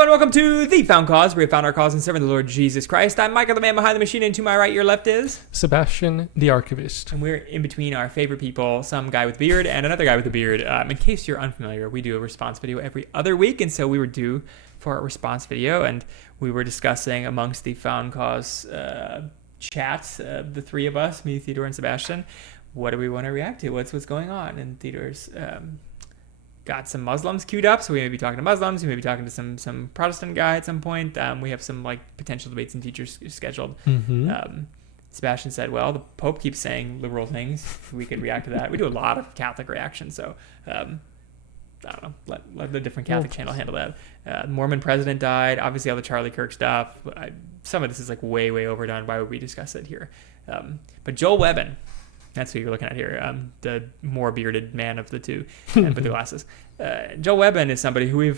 Hello and welcome to The Found Cause. We have found our cause in serving the Lord Jesus Christ. I'm Michael, the man behind the machine, and to my right, your left is... Sebastian, the archivist. And we're in between our favorite people, some guy with a beard and another guy with a beard. In case you're unfamiliar, we do a response video every other week, and so we were due for a response video, and we were discussing amongst the Found Cause chats, the three of us, me, Theodore, and Sebastian, what do we want to react to? What's going on? And Theodore's... got some Muslims queued up, so we may be talking to Muslims. We may be talking to some Protestant guy at some point. We have some potential debates and teachers scheduled. Sebastian said, "Well, the Pope keeps saying liberal things. We could react to that." We do a lot of Catholic reactions, so I don't know. Let the different Catholic channel handle that. Mormon president died. Obviously, all the Charlie Kirk stuff. Some of this is way overdone. Why would we discuss it here? But Joel Webbon. That's who you're looking at here, the more bearded man of the two, and with the glasses. Joel Webbon is somebody who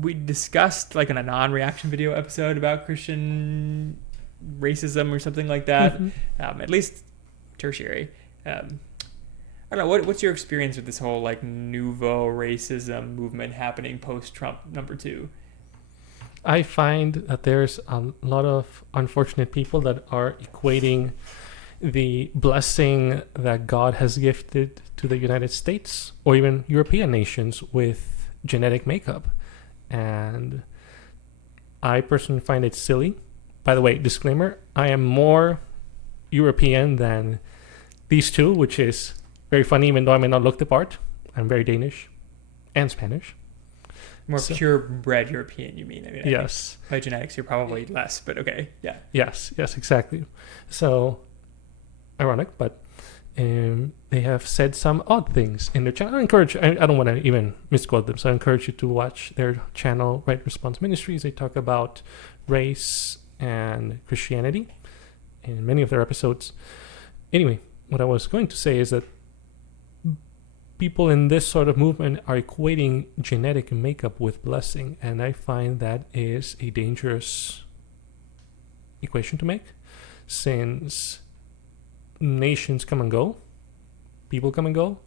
we discussed in a non-reaction video episode about Christian racism or something like that, at least tertiary. I don't know, what's your experience with this whole nouveau racism movement happening post-Trump #2? I find that there's a lot of unfortunate people that are equating the blessing that God has gifted to the United States or even European nations with genetic makeup. And I personally find it silly. By the way, disclaimer, I am more European than these two, which is very funny, even though I may not look the part. I'm very Danish and Spanish. More purebred European, you mean? I mean, yes. By genetics, you're probably less, but okay, yeah. Yes, exactly. So... ironic, but they have said some odd things in their channel. I don't want to even misquote them, so I encourage you to watch their channel, Right Response Ministries. They talk about race and Christianity in many of their episodes. Anyway, what I was going to say is that people in this sort of movement are equating genetic makeup with blessing, and I find that is a dangerous equation to make, since nations come and go, people come and go,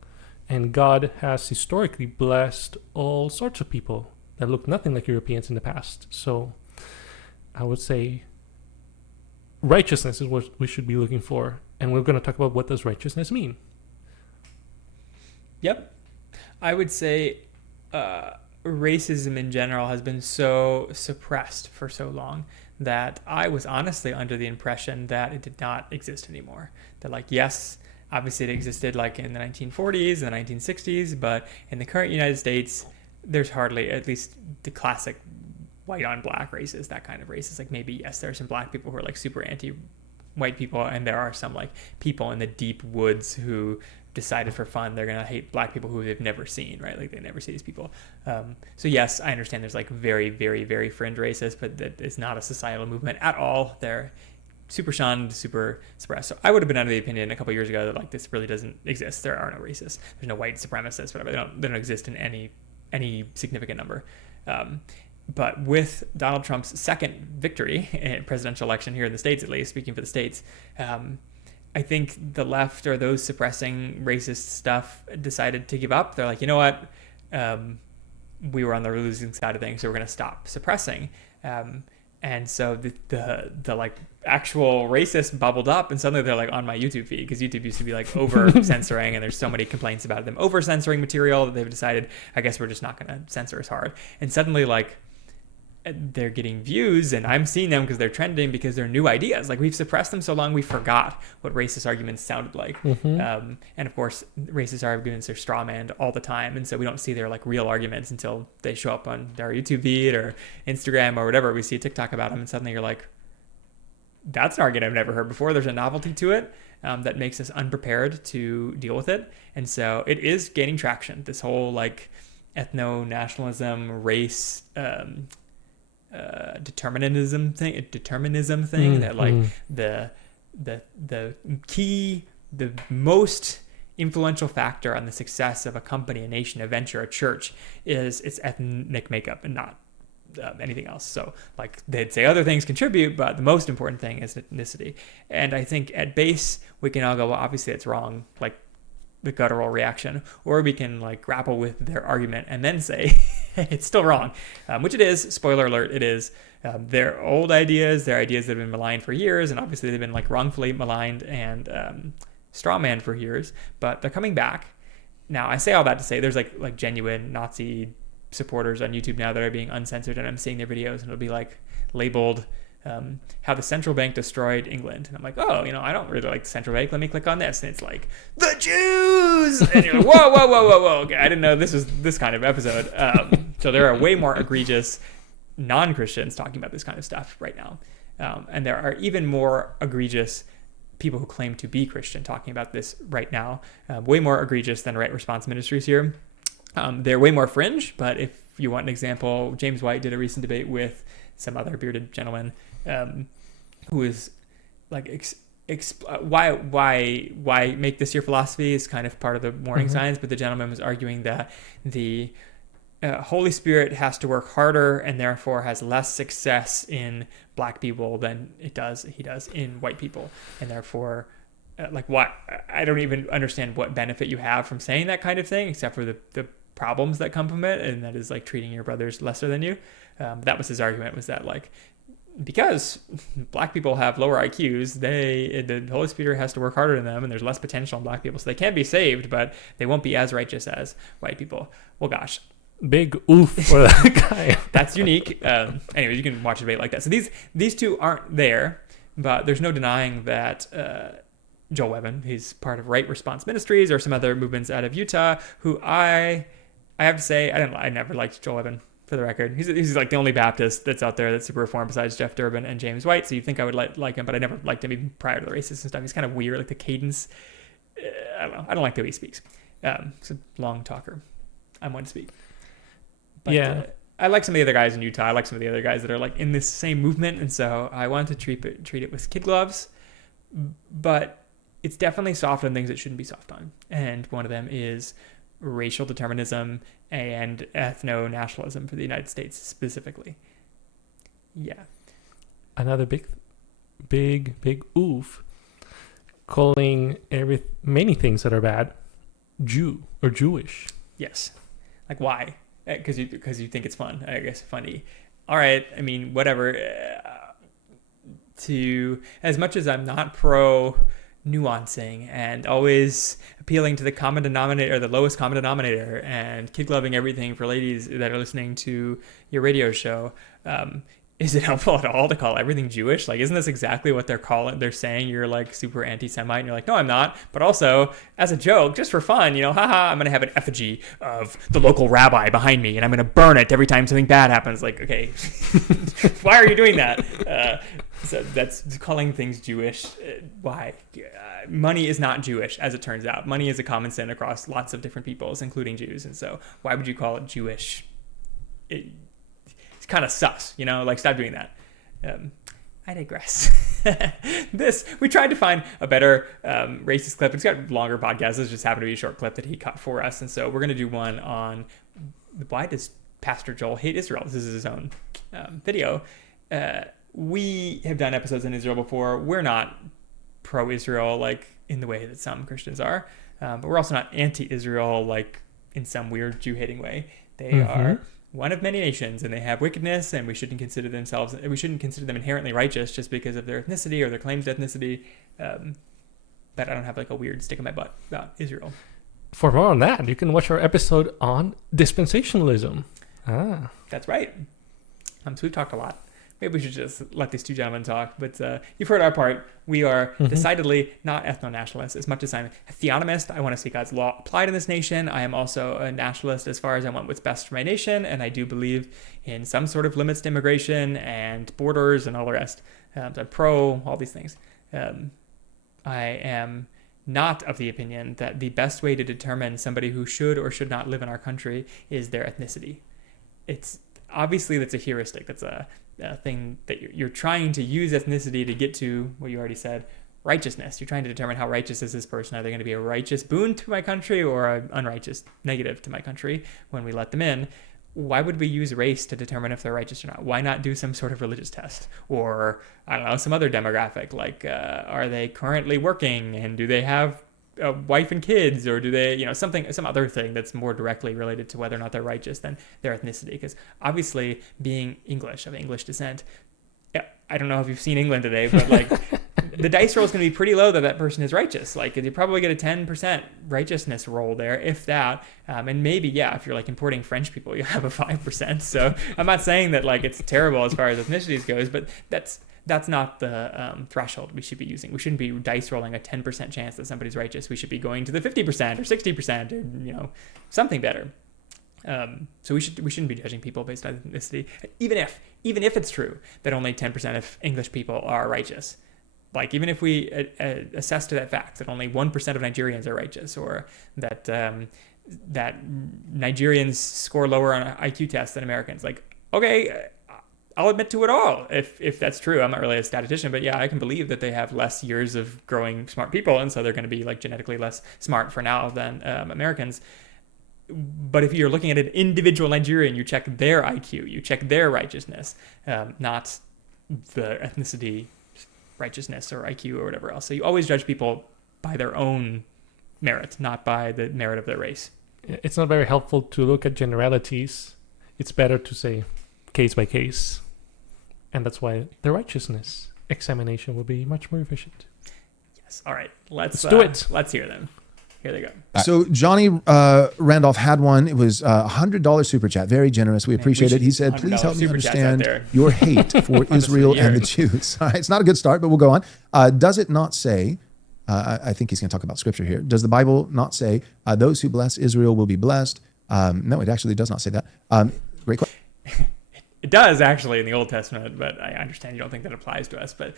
and God has historically blessed all sorts of people that look nothing like Europeans in the past. So I would say righteousness is what we should be looking for, and we're going to talk about what does righteousness mean. Yep. I would say racism in general has been so suppressed for so long that I was honestly under the impression that it did not exist anymore. That yes, obviously it existed in the 1940s and the 1960s, but in the current United States, there's hardly, at least the classic white on black races, that kind of races. Maybe, yes, there are some black people who are super anti-white people, and there are some people in the deep woods who decided for fun they're gonna hate black people who they've never seen, right? They never see these people. So yes, I understand there's very, very, very fringe racists, but that is not a societal movement at all. They're super shunned, super suppressed. So I would have been under the opinion a couple years ago that this really doesn't exist. There are no racists. There's no white supremacists, whatever. They don't exist in any significant number. But with Donald Trump's second victory in presidential election here in the States, at least, speaking for the States, I think the left, or those suppressing racist stuff, decided to give up. They're you know what? We were on the losing side of things, so we're going to stop suppressing. And so the actual racists bubbled up, and suddenly they're on my YouTube feed, because YouTube used to be over censoring, and there's so many complaints about them over censoring material that they've decided, I guess we're just not going to censor as hard. And suddenly they're getting views, and I'm seeing them because they're trending, because they're new ideas. We've suppressed them so long we forgot what racist arguments sounded like. And of course, racist arguments are strawmanned all the time, and so we don't see their real arguments until they show up on our YouTube feed or Instagram or whatever. We see a TikTok about them, and suddenly you're that's an argument I've never heard before. There's a novelty to it that makes us unprepared to deal with it. And so it is gaining traction, this whole ethno-nationalism, race determinism thing, that the key, the most influential factor on the success of a company, a nation, a venture, a church is its ethnic makeup, and not anything else. So they'd say other things contribute, but the most important thing is ethnicity. And I think at base we can all go, well, obviously it's wrong, the guttural reaction, or we can grapple with their argument and then say it's still wrong, which it is. Spoiler alert, it is. They're old ideas. They're ideas that have been maligned for years, and obviously they've been like wrongfully maligned and strawmanned for years. But they're coming back. Now, I say all that to say there's like genuine Nazi supporters on YouTube now that are being uncensored, and I'm seeing their videos, and it'll be like labeled how the central bank destroyed England. And I'm like, oh, I don't really like the central bank. Let me click on this. And it's like, the Jews! And you're like, whoa. Okay, I didn't know this was this kind of episode. So there are way more egregious non-Christians talking about this kind of stuff right now. And there are even more egregious people who claim to be Christian talking about this right now. Way more egregious than Right Response Ministries here. They're way more fringe, but if you want an example, James White did a recent debate with some other bearded gentleman who is like why make this your philosophy is kind of part of the warning signs, but the gentleman was arguing that the Holy Spirit has to work harder and therefore has less success in black people than he does in white people, and therefore what I don't even understand what benefit you have from saying that kind of thing except for the problems that come from it, and that is like treating your brothers lesser than you. That was his argument, was that like because black people have lower IQs, the Holy Spirit has to work harder than them, and there's less potential in black people, so they can be saved, but they won't be as righteous as white people. Well, gosh, big oof for that guy. That's unique. Anyway, you can watch a debate like that. So these two aren't there, but there's no denying that Joel Webbon, he's part of Right Response Ministries or some other movements out of Utah, who I have to say I never liked Joel Webbon. For the record, he's like the only Baptist that's out there that's super reformed besides Jeff Durbin and James White. So you'd think I would like him, but I never liked him even prior to the racist and stuff. He's kind of weird, like the cadence. I don't know. I don't like the way he speaks. He's a long talker. I'm one to speak. But, yeah. I like some of the other guys in Utah. I like some of the other guys that are like in this same movement, and so I wanted to treat it with kid gloves. But it's definitely soft on things it shouldn't be soft on, and one of them is racial determinism and ethno-nationalism for the United States specifically. Yeah. Another big oof, calling many things that are bad Jew or Jewish. Yes. Like why? Because you think it's fun, I guess. Funny. All right. I mean, whatever. As much as I'm not pro nuancing and always appealing to the common denominator, or the lowest common denominator, and kid gloving everything for ladies that are listening to your radio show, is it helpful at all to call everything Jewish? Like, isn't this exactly what they're saying? You're like super anti-Semite, and you're like, no, I'm not. But also, as a joke, just for fun, haha, I'm going to have an effigy of the local rabbi behind me, and I'm going to burn it every time something bad happens. Like, okay, why are you doing that? So that's calling things Jewish. Why? Money is not Jewish, as it turns out. Money is a common sin across lots of different peoples, including Jews. And so why would you call it Jewish? It's kind of sus, like stop doing that. I digress. We tried to find a better racist clip. It's got longer podcasts. This just happened to be a short clip that he cut for us. And so we're going to do one on why does Paster Joel hate Israel? This is his own video. We have done episodes on Israel before. We're not pro-Israel like in the way that some Christians are, but we're also not anti-Israel like in some weird Jew-hating way. They are one of many nations, and they have wickedness, and we shouldn't consider them inherently righteous just because of their ethnicity or their claims to ethnicity. But I don't have like a weird stick in my butt about Israel. For more on that, you can watch our episode on dispensationalism. That's right. So we've talked a lot. Maybe we should just let these two gentlemen talk. But you've heard our part. We are decidedly not ethno-nationalists. As much as I'm a theonomist, I want to see God's law applied in this nation. I am also a nationalist as far as I want what's best for my nation. And I do believe in some sort of limits to immigration and borders and all the rest. So I'm pro all these things. I am not of the opinion that the best way to determine somebody who should or should not live in our country is their ethnicity. It's obviously that's a heuristic. That's a thing that you're trying to use ethnicity to get to what you already said, righteousness. You're trying to determine how righteous is this person. Are they going to be a righteous boon to my country or an unrighteous negative to my country when we let them in? Why would we use race to determine if they're righteous or not? Why not do some sort of religious test? Or, I don't know, some other demographic, like are they currently working and do they have wife and kids, or do they, some other thing that's more directly related to whether or not they're righteous than their ethnicity? Because obviously, being English, of English descent, I don't know if you've seen England today, but like the dice roll is going to be pretty low that person is righteous. Like you probably get a 10% righteousness roll there, if that. And maybe, if you're like importing French people, you have a 5%. So I'm not saying that like it's terrible as far as ethnicities goes, but that's not the threshold we should be using. We shouldn't be dice rolling a 10% chance that somebody's righteous. We should be going to the 50% or 60% or something better. So we shouldn't be judging people based on ethnicity, even if it's true that only 10% of English people are righteous. Like even if we assess to that fact that only 1% of Nigerians are righteous, or that that Nigerians score lower on an IQ test than Americans, like okay, I'll admit to it all if that's true. I'm not really a statistician, but I can believe that they have less years of growing smart people, and so they're going to be like genetically less smart for now than Americans. But if you're looking at an individual Nigerian, you check their IQ, you check their righteousness, not the ethnicity, righteousness, or IQ, or whatever else. So you always judge people by their own merit, not by the merit of their race. It's not very helpful to look at generalities. It's better to say case by case. And that's why the righteousness examination will be much more efficient. Yes. All right. Let's do it. Let's hear them. Here they go. So Johnny Randolph had one. It was $100 super chat. Very generous. We appreciate it. He said, please help me understand your hate for Israel and the Jews. All right, it's not a good start, but we'll go on. Does it not say, I think he's going to talk about scripture here. Does the Bible not say, those who bless Israel will be blessed? No, it actually does not say that. Great question. It does actually in the Old Testament, but I understand you don't think that applies to us. But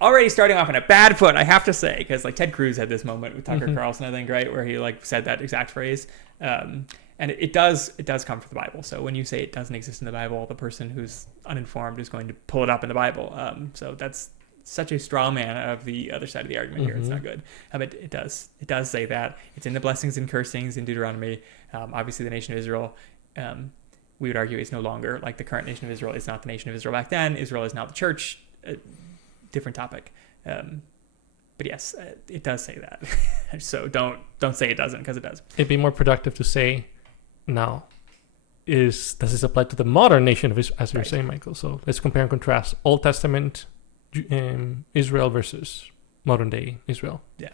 already starting off on a bad foot, I have to say, because like Ted Cruz had this moment with Tucker Carlson, I think, right, where he like said that exact phrase, and it does come from the Bible. So when you say it doesn't exist in the Bible, the person who's uninformed is going to pull it up in the Bible. So that's such a straw man of the other side of the argument here. It's not good. It does say that. It's in the blessings and cursings in Deuteronomy. Obviously, the nation of Israel, we would argue, is no longer like the current nation of Israel. Is not the nation of Israel back then. Israel is now the church. Different topic, but yes, it does say that. So don't say it doesn't, because it does. It'd be more productive to say now, does this apply to the modern nation of Israel, as you're saying, Michael? So let's compare and contrast Old Testament Israel versus modern day Israel. Yeah.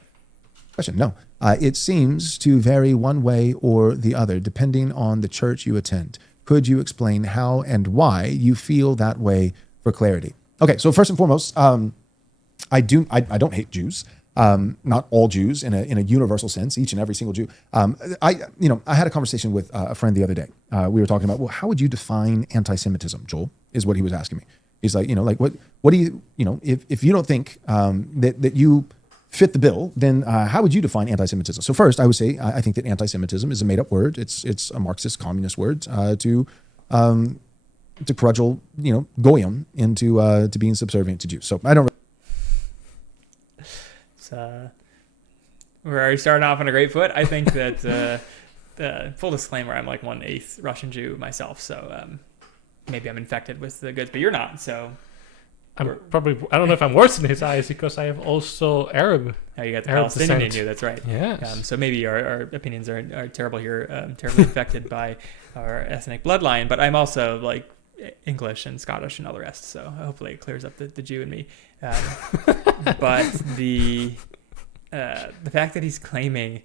Question. No, it seems to vary one way or the other depending on the church you attend. Could you explain how and why you feel that way for clarity? Okay, so first and foremost, I don't hate Jews. Not all Jews in a universal sense, each and every single Jew. I had a conversation with a friend the other day. We were talking about, well, how would you define anti-Semitism, Joel? Is what he was asking me. He's like, what do you, if you don't think that you fit the bill, then how would you define anti-Semitism? So first, I would say I think that anti-Semitism is a made-up word. It's a Marxist communist word to cudgel, goyim into to being subservient to Jews. So I don't. We're already starting off on a great foot. I think that full disclaimer, I'm like 1/8 Russian Jew myself, so maybe I'm infected with the goods, but you're not. So I don't know if I'm worse in his eyes because I have also Arab. Oh, you got the Palestinian in you. That's right. Yes. So maybe our opinions are terrible here, terribly infected by our ethnic bloodline. But I'm also like English and Scottish and all the rest. So hopefully it clears up the Jew in me. But the fact that he's claiming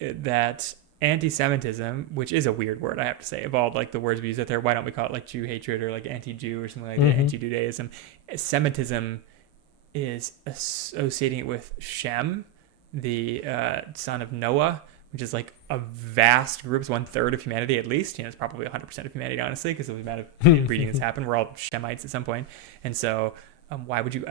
that anti-Semitism, which is a weird word, I have to say, of all like the words we use out there, why don't we call it like Jew hatred or like anti-Jew or something like that, anti-Judaism? Semitism is associating it with Shem, the son of Noah, which is like a vast group. It's 1/3 of humanity at least. It's probably 100% of humanity, honestly, because of the amount of breeding that's happened. We're all Shemites at some point. And so why would you...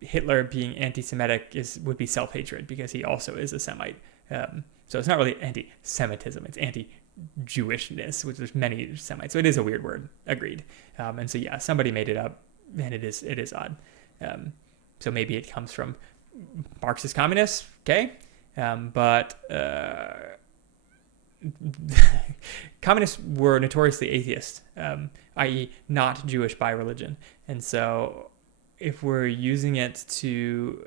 Hitler being anti-Semitic would be self-hatred because he also is a Semite. So it's not really anti-Semitism. It's anti-Jewishness, which there's many Semites. So it is a weird word. Agreed. And so, yeah, somebody made it up, and it is odd. So maybe it comes from Marxist communists, okay? But communists were notoriously atheist, i.e. not Jewish by religion. And so if we're using it to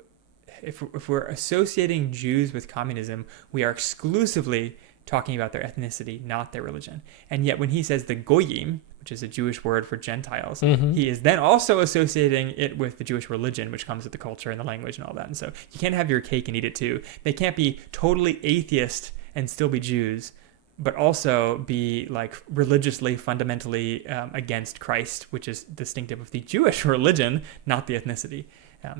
if we're associating Jews with communism, we are exclusively talking about their ethnicity, not their religion. And yet when he says the goyim, which is a Jewish word for Gentiles, he is then also associating it with the Jewish religion, which comes with the culture and the language and all that. And so you can't have your cake and eat it too. They can't be totally atheist and still be Jews, but also be like religiously, fundamentally against Christ, which is distinctive of the Jewish religion, not the ethnicity.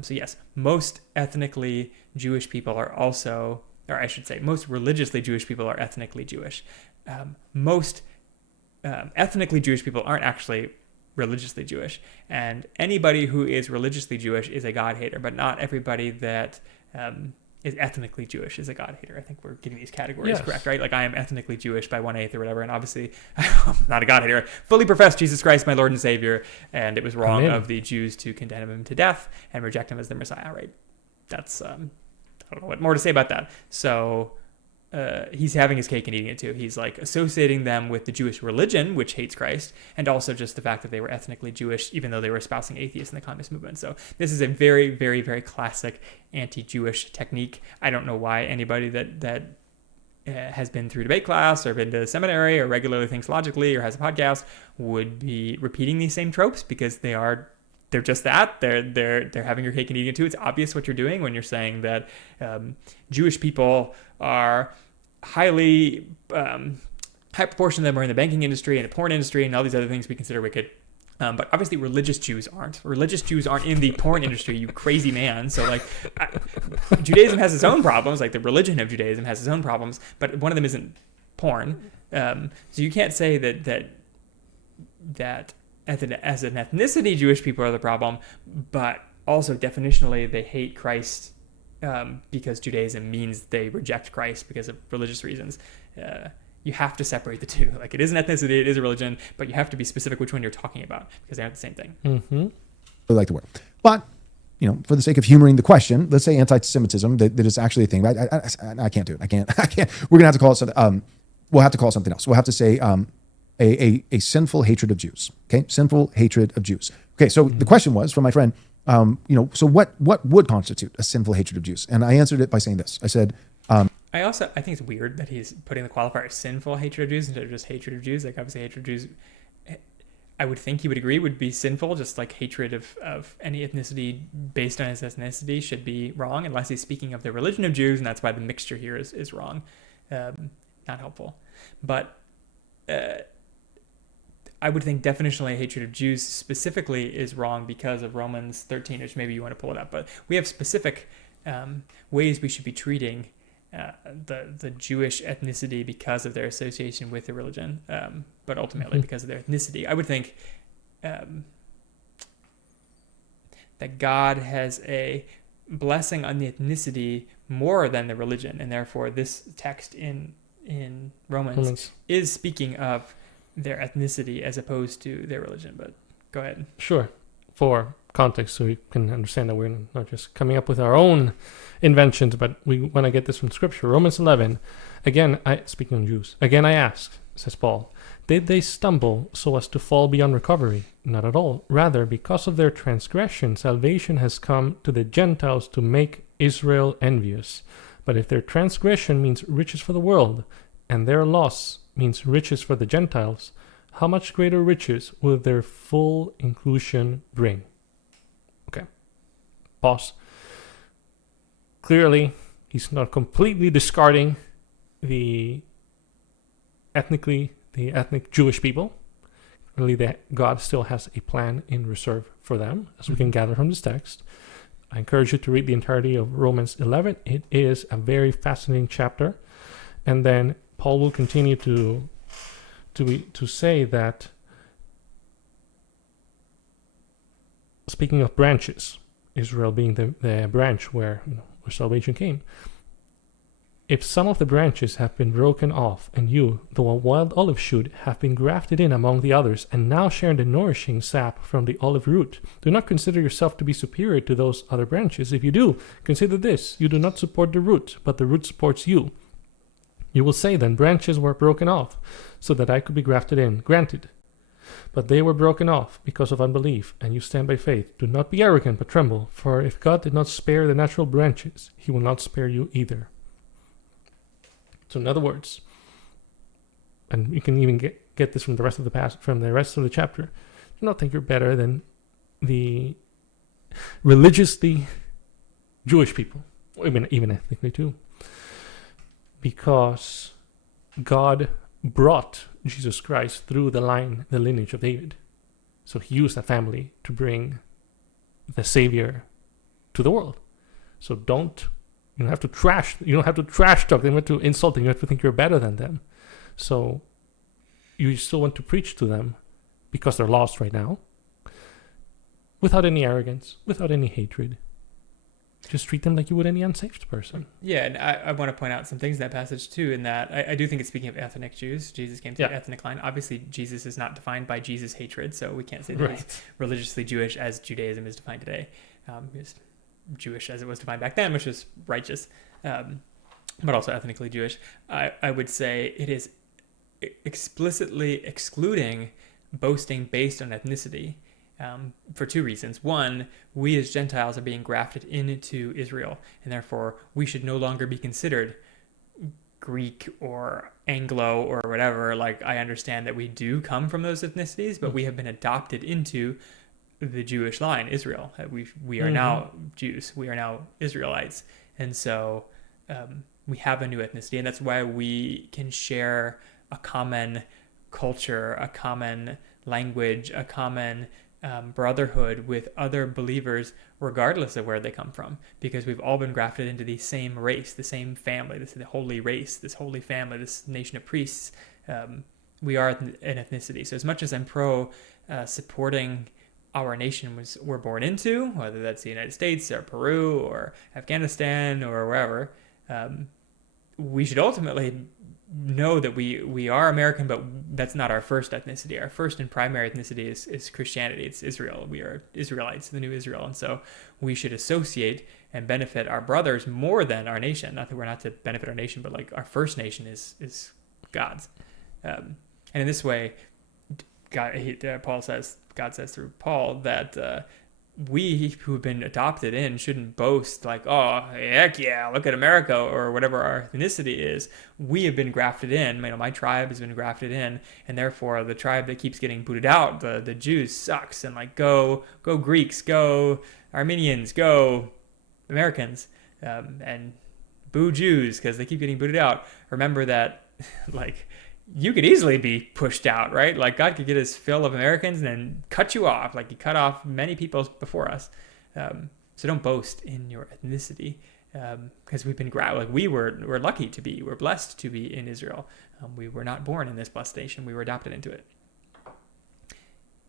So yes, most ethnically Jewish people are also, or I should say, most religiously Jewish people are ethnically Jewish. Most ethnically Jewish people aren't actually religiously Jewish. And anybody who is religiously Jewish is a God hater, but not everybody that is ethnically Jewish is a God hater. I think we're getting these categories correct, right? Like I am ethnically Jewish by 1/8 or whatever, and obviously I'm not a God hater. I fully profess Jesus Christ, my Lord and Savior, and it was wrong of the Jews to condemn him to death and reject him as the Messiah, right? That's, I don't know what more to say about that. So he's having his cake and eating it too. He's like associating them with the Jewish religion, which hates Christ, and also just the fact that they were ethnically Jewish, even though they were espousing atheists in the communist movement. So this is a very, very, very classic anti-Jewish technique. I don't know why anybody that has been through debate class or been to seminary or regularly thinks logically or has a podcast would be repeating these same tropes, because they're just that. They're having your cake and eating it too. It's obvious what you're doing when you're saying that Jewish people are high proportion of them are in the banking industry and the porn industry and all these other things we consider wicked. But obviously religious Jews aren't. Religious Jews aren't in the porn industry, you crazy man. So like Judaism has its own problems, like the religion of Judaism has its own problems, but one of them isn't porn. So you can't say that as an ethnicity Jewish people are the problem, but also definitionally they hate Christ because Judaism means they reject Christ because of religious reasons. You have to separate the two. Like it is an ethnicity, it is a religion, but you have to be specific which one you're talking about, because they aren't the same thing. I like the word. But, for the sake of humoring the question, let's say anti-Semitism, that is actually a thing. I can't do it. I can't. We're going to have to call it something. We'll have to call it something else. We'll have to say a sinful hatred of Jews. Okay? Sinful hatred of Jews. Okay, so the question was from my friend, so what would constitute a sinful hatred of Jews? And I answered it by saying this. I said, I think it's weird that he's putting the qualifier sinful hatred of Jews instead of just hatred of Jews. Like obviously hatred of Jews, I would think he would agree would be sinful, just like hatred of any ethnicity based on his ethnicity should be wrong, unless he's speaking of the religion of Jews, and that's why the mixture here is wrong. Not helpful. But I would think definitionally hatred of Jews specifically is wrong because of Romans 13, which maybe you want to pull it up. But we have specific ways we should be treating the Jewish ethnicity because of their association with the religion, but ultimately because of their ethnicity. I would think that God has a blessing on the ethnicity more than the religion, and therefore this text in Romans is speaking of their ethnicity as opposed to their religion. But go ahead. Sure. For context, so you can understand that we're not just coming up with our own inventions, but we want to get this from Scripture. Romans 11. Again, speaking of Jews, again I ask, says Paul, did they stumble so as to fall beyond recovery? Not at all. Rather, because of their transgression, salvation has come to the Gentiles to make Israel envious. But if their transgression means riches for the world, and their loss means riches for the Gentiles, how much greater riches will their full inclusion bring? Okay. Pause. Clearly, he's not completely discarding the ethnic Jewish people. Really, God still has a plan in reserve for them, as we can gather from this text. I encourage you to read the entirety of Romans 11. It is a very fascinating chapter. And then Paul will continue to say that, speaking of branches, Israel being the branch where salvation came, if some of the branches have been broken off, and you, though a wild olive shoot, have been grafted in among the others, and now share in the nourishing sap from the olive root, do not consider yourself to be superior to those other branches. If you do, consider this: you do not support the root, but the root supports you. You will say then, branches were broken off, so that I could be grafted in. Granted. But they were broken off because of unbelief, and you stand by faith. Do not be arrogant, but tremble. For if God did not spare the natural branches, he will not spare you either. So in other words, and you can even get this from the rest of the chapter, do not think you're better than the religiously Jewish people, even ethnically too, because God brought Jesus Christ through the lineage of David. So he used that family to bring the Savior to the world. So you don't have to trash talk them, you have to insult them, you have to think you're better than them. So you still want to preach to them because they're lost right now, without any arrogance, without any hatred. Just treat them like you would any unsaved person. Yeah, and I want to point out some things in that passage too, in that I do think it's speaking of ethnic Jews. Jesus came to the ethnic line. Obviously, Jesus is not defined by Jesus' hatred, so we can't say that he's religiously Jewish as Judaism is defined today. He's Jewish as it was defined back then, which was righteous, but also ethnically Jewish. I would say it is explicitly excluding boasting based on ethnicity. For two reasons. One, we as Gentiles are being grafted into Israel, and therefore we should no longer be considered Greek or Anglo or whatever. Like, I understand that we do come from those ethnicities, but we have been adopted into the Jewish line, Israel. We are now Jews. We are now Israelites. And so we have a new ethnicity, and that's why we can share a common culture, a common language, a common brotherhood with other believers, regardless of where they come from, because we've all been grafted into the same race, the same family, the holy race, this holy family, this nation of priests. We are an ethnicity. So as much as I'm pro supporting our nation we're born into, whether that's the United States or Peru or Afghanistan or wherever, we should ultimately know that we are American, but that's not our first ethnicity. Our first and primary ethnicity is Christianity. It's Israel. We are Israelites, the new Israel. And so we should associate and benefit our brothers more than our nation. Not that we're not to benefit our nation, but like our first nation is God's. And in this way, God says through Paul that we who have been adopted in shouldn't boast like, oh, heck yeah, look at America or whatever our ethnicity is. We have been grafted in. My tribe has been grafted in, and therefore the tribe that keeps getting booted out, the Jews, sucks. And like, go Greeks, go Armenians, go Americans, and boo Jews because they keep getting booted out. Remember that, like, you could easily be pushed out, right? Like, God could get his fill of Americans and then cut you off, like he cut off many people before us. So don't boast in your ethnicity, because we've been we're lucky to be, we're blessed to be in Israel. We were not born in this blessed nation; we were adopted into it.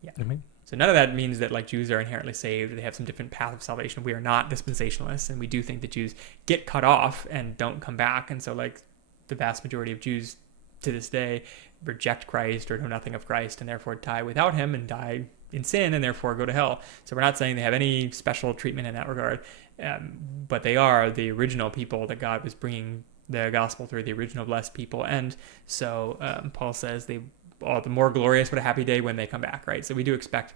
Yeah. Amen. So none of that means that like Jews are inherently saved, or they have some different path of salvation. We are not dispensationalists, and we do think that Jews get cut off and don't come back. And so like the vast majority of Jews to this day reject Christ or know nothing of Christ, and therefore die without him and die in sin and therefore go to hell. So we're not saying they have any special treatment in that regard, but they are the original people that God was bringing the gospel through, the original blessed people. And so Paul says the more glorious, what a happy day when they come back, right? So we do expect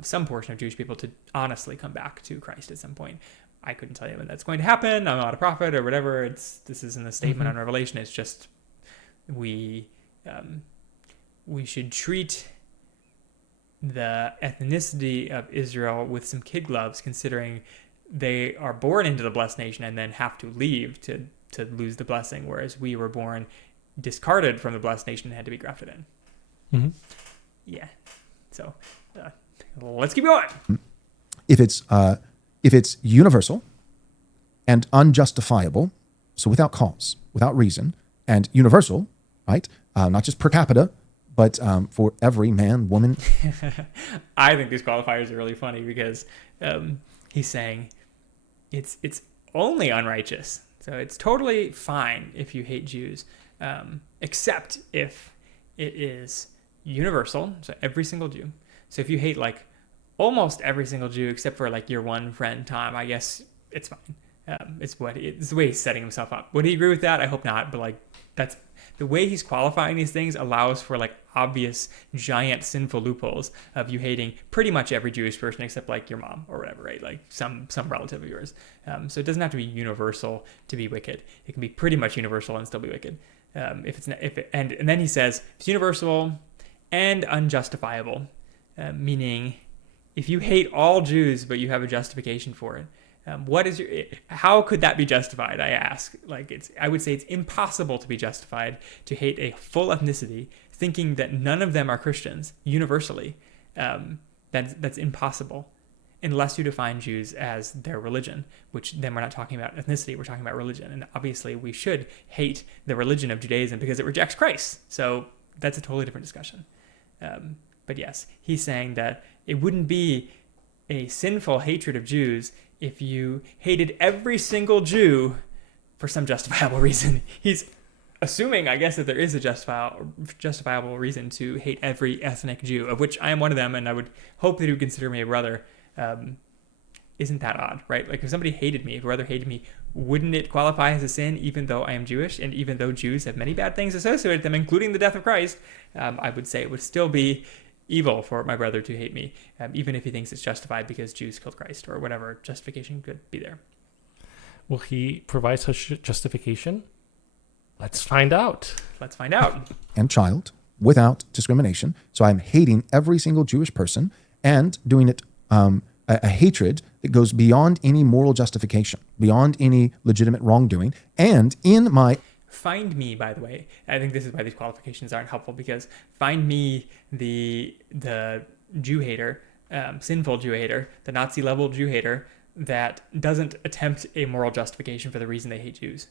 some portion of Jewish people to honestly come back to Christ at some point. I couldn't tell you when that's going to happen. I'm not a prophet or whatever. This isn't a statement on Revelation. It's just we should treat the ethnicity of Israel with some kid gloves, considering they are born into the blessed nation and then have to leave to lose the blessing, whereas we were born discarded from the blessed nation and had to be grafted in. Yeah. So let's keep going. If it's universal and unjustifiable, so without cause, without reason, and universal, right? Not just per capita, but for every man, woman. I think these qualifiers are really funny because he's saying it's only unrighteous. So it's totally fine if you hate Jews, except if it is universal, so every single Jew. So if you hate like almost every single Jew except for like your one friend Tom, I guess it's fine. It's the way he's setting himself up. Would he agree with that? I hope not, but like that's the way he's qualifying these things allows for like obvious giant sinful loopholes of you hating pretty much every Jewish person except like your mom or whatever, right? Like some relative of yours. So it doesn't have to be universal to be wicked. It can be pretty much universal and still be wicked. And then he says it's universal and unjustifiable, meaning if you hate all Jews but you have a justification for it, how could that be justified? I ask. I would say it's impossible to be justified to hate a full ethnicity, thinking that none of them are Christians universally. That's impossible, unless you define Jews as their religion, which then we're not talking about ethnicity, we're talking about religion. And obviously we should hate the religion of Judaism because it rejects Christ. So that's a totally different discussion. But yes, he's saying that it wouldn't be a sinful hatred of Jews if you hated every single Jew for some justifiable reason. He's assuming, I guess, that there is a justifiable reason to hate every ethnic Jew, of which I am one of them, and I would hope that he would consider me a brother. Isn't that odd, right? Like if somebody hated me, if a brother hated me, wouldn't it qualify as a sin even though I am Jewish? And even though Jews have many bad things associated with them, including the death of Christ, I would say it would still be evil for my brother to hate me, even if he thinks it's justified because Jews killed Christ or whatever justification could be there. Will he provide such justification? Let's find out. And child without discrimination. So I'm hating every single Jewish person and doing it a hatred that goes beyond any moral justification, beyond any legitimate wrongdoing. And in my Find me, by the way. I think this is why these qualifications aren't helpful, because find me the Jew hater, sinful Jew hater, the Nazi level Jew hater that doesn't attempt a moral justification for the reason they hate Jews.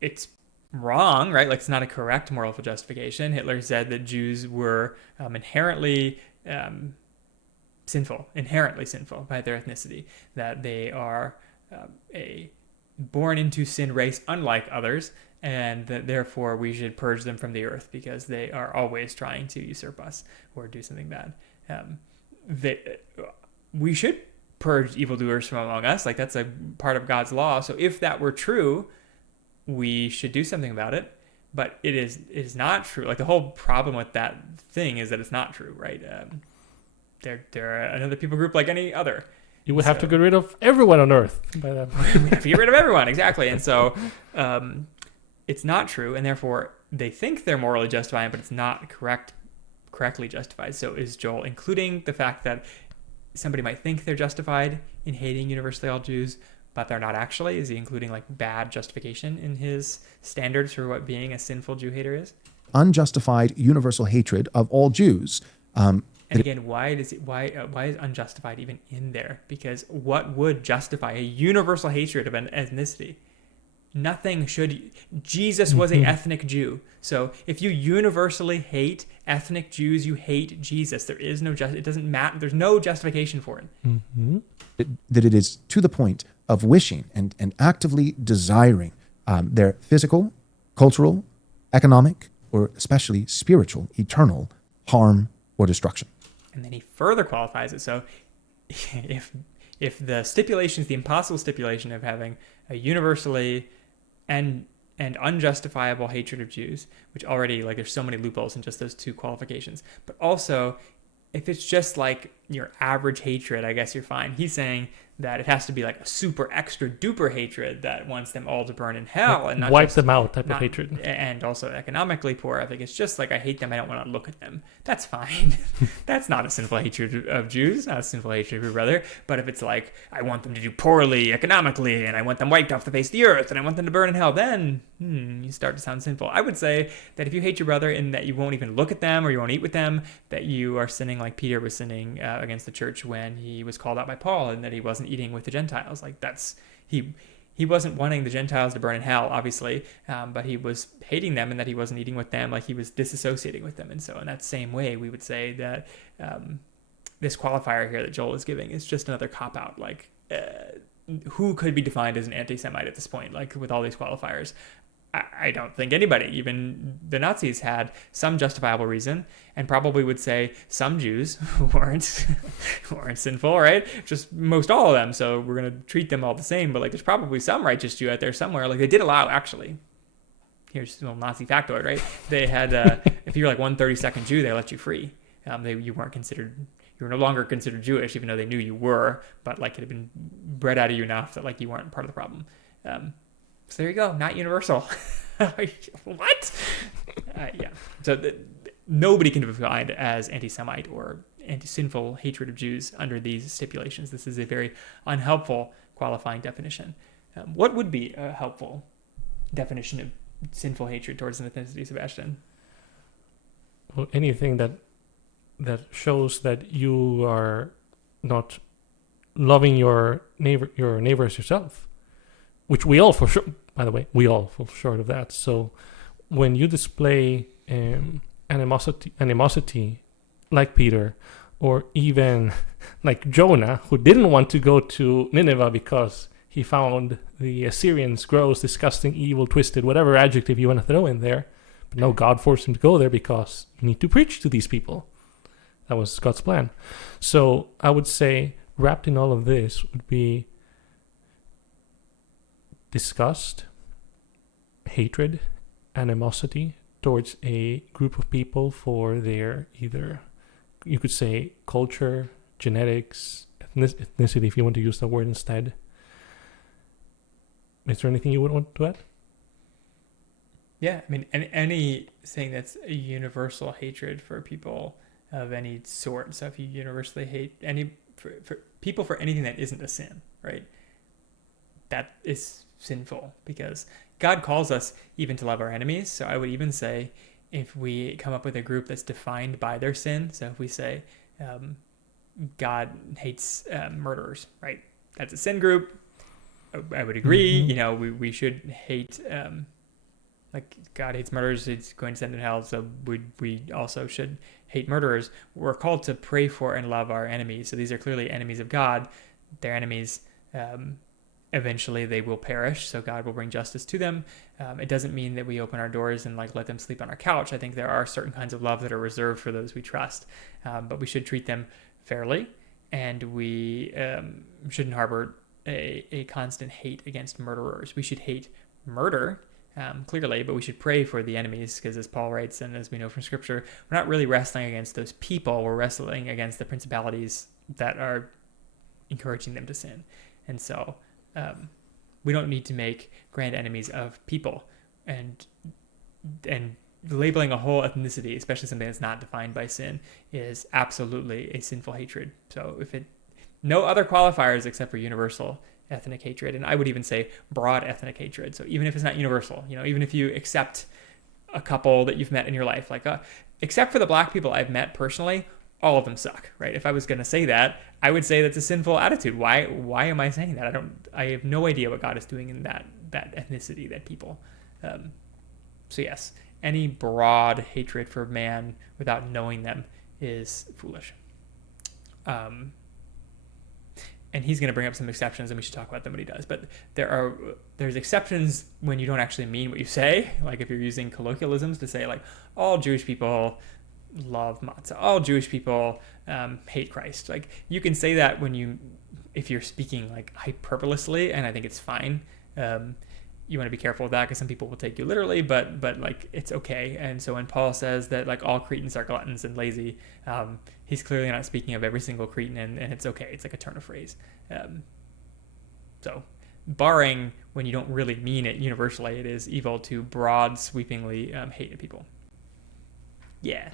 It's wrong, right? Like it's not a correct moral justification. Hitler said that Jews were inherently sinful by their ethnicity, that they are a born into sin race unlike others, and that therefore we should purge them from the earth because they are always trying to usurp us or do something bad. We should purge evildoers from among us. Like that's a part of God's law. So if that were true, we should do something about it. But it is not true. Like the whole problem with that thing is that it's not true, right? They're another people group like any other. You would have to get rid of everyone on earth by that point. We have to get rid of everyone, exactly. And so it's not true, and therefore they think they're morally justified, but it's not correctly justified. So is Joel including the fact that somebody might think they're justified in hating universally all Jews, but they're not actually? Is he including like bad justification in his standards for what being a sinful Jew hater is? Unjustified universal hatred of all Jews. And again, why is unjustified even in there? Because what would justify a universal hatred of an ethnicity? Nothing should. Jesus was an ethnic Jew. So if you universally hate ethnic Jews, you hate Jesus. There is no it doesn't matter. There's no justification for it. That it is to the point of wishing and actively desiring their physical, cultural, economic, or especially spiritual, eternal harm or destruction. And then he further qualifies it. So if the stipulation is the impossible stipulation of having a universally and unjustifiable hatred of Jews, which already, like, there's so many loopholes in just those two qualifications, but also if it's just like your average hatred, I guess you're fine. He's saying that it has to be like a super extra duper hatred that wants them all to burn in hell and not wipe them out type of hatred. And also economically poor. I think it's just like I hate them, I don't want to look at them. That's fine. That's not a sinful hatred of Jews, not a sinful hatred of your brother. But if it's like I want them to do poorly economically and I want them wiped off the face of the earth and I want them to burn in hell, then you start to sound sinful. I would say that if you hate your brother in that you won't even look at them or you won't eat with them, that you are sinning like Peter was sinning against the church when he was called out by Paul and that he wasn't eating with the Gentiles. Like that's he wasn't wanting the Gentiles to burn in hell, obviously, but he was hating them and that he wasn't eating with them. Like he was disassociating with them. And so in that same way, we would say that this qualifier here that Joel is giving is just another cop-out. Like who could be defined as an anti-Semite at this point? Like with all these qualifiers, I don't think anybody, even the Nazis, had some justifiable reason, and probably would say some Jews weren't sinful, right? Just most all of them. So we're going to treat them all the same. But like, there's probably some righteous Jew out there somewhere. Like they did allow, actually, here's a little Nazi factoid, right? They had, if you were like 132nd Jew, they let you free. You were no longer considered Jewish, even though they knew you were, but like it had been bred out of you enough that like you weren't part of the problem. So there you go, not universal. What? Yeah. So nobody can be defined as anti-Semite or anti-sinful hatred of Jews under these stipulations. This is a very unhelpful qualifying definition. What would be a helpful definition of sinful hatred towards an ethnicity, Sebastian? Well, anything that shows that you are not loving your neighbor as yourself, which we all for sure. By the way, we all fall short of that. So when you display animosity like Peter, or even like Jonah, who didn't want to go to Nineveh because he found the Assyrians gross, disgusting, evil, twisted, whatever adjective you want to throw in there. But no, God forced him to go there because you need to preach to these people. That was God's plan. So I would say wrapped in all of this would be disgust, hatred, animosity towards a group of people for their either, you could say, culture, genetics, ethnicity, if you want to use that word instead. Is there anything you would want to add? Yeah, I mean, anything that's a universal hatred for people of any sort. So if you universally hate for people for anything that isn't a sin, right? That is sinful because God calls us even to love our enemies. So I would even say if we come up with a group that's defined by their sin, so if we say God hates murderers, right? That's a sin group. I would agree. Mm-hmm. We should hate, like God hates murderers. He's going to send them to hell. So we also should hate murderers. We're called to pray for and love our enemies. So these are clearly enemies of God. They're enemies. Eventually they will perish. So God will bring justice to them. It doesn't mean that we open our doors and like let them sleep on our couch. I think there are certain kinds of love that are reserved for those we trust. But we should treat them fairly. And we shouldn't harbor a constant hate against murderers. We should hate murder, clearly, but we should pray for the enemies because as Paul writes and as we know from Scripture, we're not really wrestling against those people. We're wrestling against the principalities that are encouraging them to sin. And so we don't need to make grand enemies of people. And labeling a whole ethnicity, especially something that's not defined by sin, is absolutely a sinful hatred. So no other qualifiers except for universal ethnic hatred, and I would even say broad ethnic hatred. So even if it's not universal, even if you accept a couple that you've met in your life, like except for the black people I've met personally, all of them suck, right? If I was going to say that, I would say that's a sinful attitude. Why am I saying that? I have no idea what God is doing in that ethnicity, that people. So yes, any broad hatred for man without knowing them is foolish. And he's going to bring up some exceptions, and we should talk about them when he does. But there's exceptions when you don't actually mean what you say. Like if you're using colloquialisms to say like all Jewish people love matzah, all Jewish people hate Christ. Like you can say that if you're speaking like hyperbolisly, and I think it's fine. You want to be careful with that because some people will take you literally, but like it's okay. And so when Paul says that like all Cretans are gluttons and lazy, he's clearly not speaking of every single Cretan, and it's okay. It's like a turn of phrase. So barring when you don't really mean it universally, it is evil to broad, sweepingly hate people. Yeah.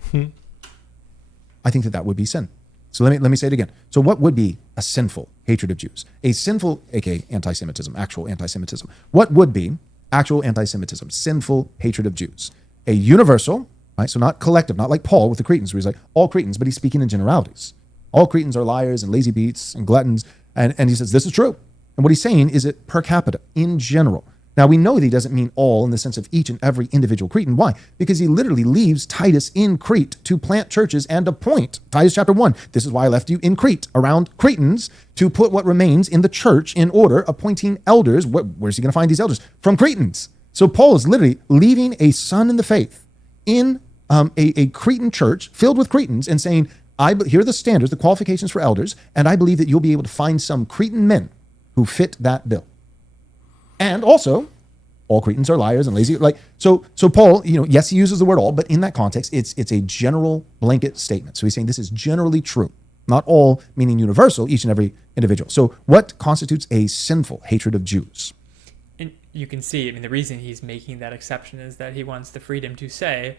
I think that would be sin. So let me say it again. So what would be a sinful hatred of Jews? A sinful, aka anti-Semitism, actual anti-Semitism. What would be actual anti-Semitism? Sinful hatred of Jews. A universal, right? So not collective, not like Paul with the Cretans, where he's like all Cretans, but he's speaking in generalities. All Cretans are liars and lazy beats and gluttons, and he says this is true. And what he's saying is it per capita, in general. Now, we know that he doesn't mean all in the sense of each and every individual Cretan. Why? Because he literally leaves Titus in Crete to plant churches and appoint. Titus chapter 1, this is why I left you in Crete, around Cretans, to put what remains in the church in order, appointing elders. Where's he going to find these elders? From Cretans. So Paul is literally leaving a son in the faith in a Cretan church filled with Cretans and saying, here are the standards, the qualifications for elders, and I believe that you'll be able to find some Cretan men who fit that bill. And also, all Cretans are liars and lazy. Like, so Paul, yes, he uses the word all, but in that context, it's a general blanket statement. So he's saying this is generally true. Not all, meaning universal, each and every individual. So what constitutes a sinful hatred of Jews? And you can see, the reason he's making that exception is that he wants the freedom to say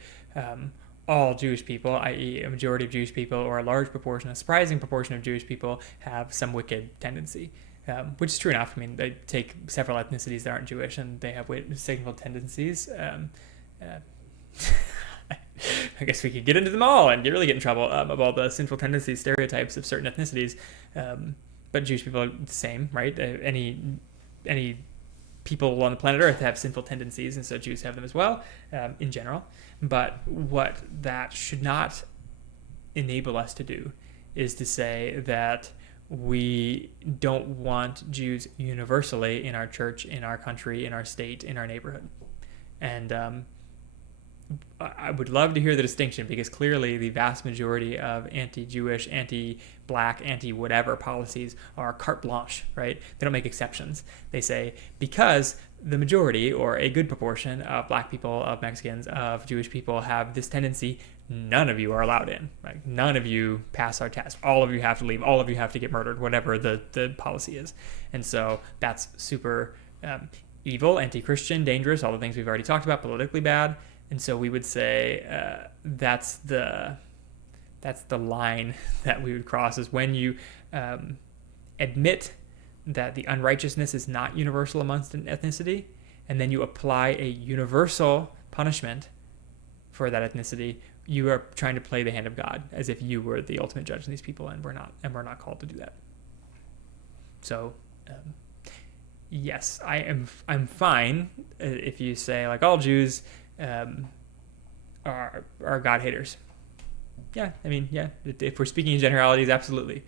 all Jewish people, i.e. a majority of Jewish people or a large proportion, a surprising proportion of Jewish people have some wicked tendency. Which is true enough. They take several ethnicities that aren't Jewish and they have sinful tendencies. I guess we could get into them all and really get in trouble of all the sinful tendencies, stereotypes of certain ethnicities. But Jewish people are the same, right? Any people on the planet Earth have sinful tendencies, and so Jews have them as well, in general. But what that should not enable us to do is to say that we don't want Jews universally in our church, in our country, in our state, in our neighborhood. And I would love to hear the distinction, because clearly the vast majority of anti-Jewish, anti-black, anti-whatever policies are carte blanche, right? They don't make exceptions. They say, because the majority or a good proportion of black people, of Mexicans, of Jewish people have this tendency, none of you are allowed in. Like, none of you pass our test. All of you have to leave. All of you have to get murdered, whatever the policy is. And so that's super evil, anti-Christian, dangerous, all the things we've already talked about, politically bad. And so we would say that's the line that we would cross, is when you admit that the unrighteousness is not universal amongst an ethnicity, and then you apply a universal punishment for that ethnicity. You are trying to play the hand of God, as if you were the ultimate judge of these people, and we're not called to do that. So, yes, I'm fine if you say, like, all Jews are God haters. Yeah, if we're speaking in generalities, absolutely.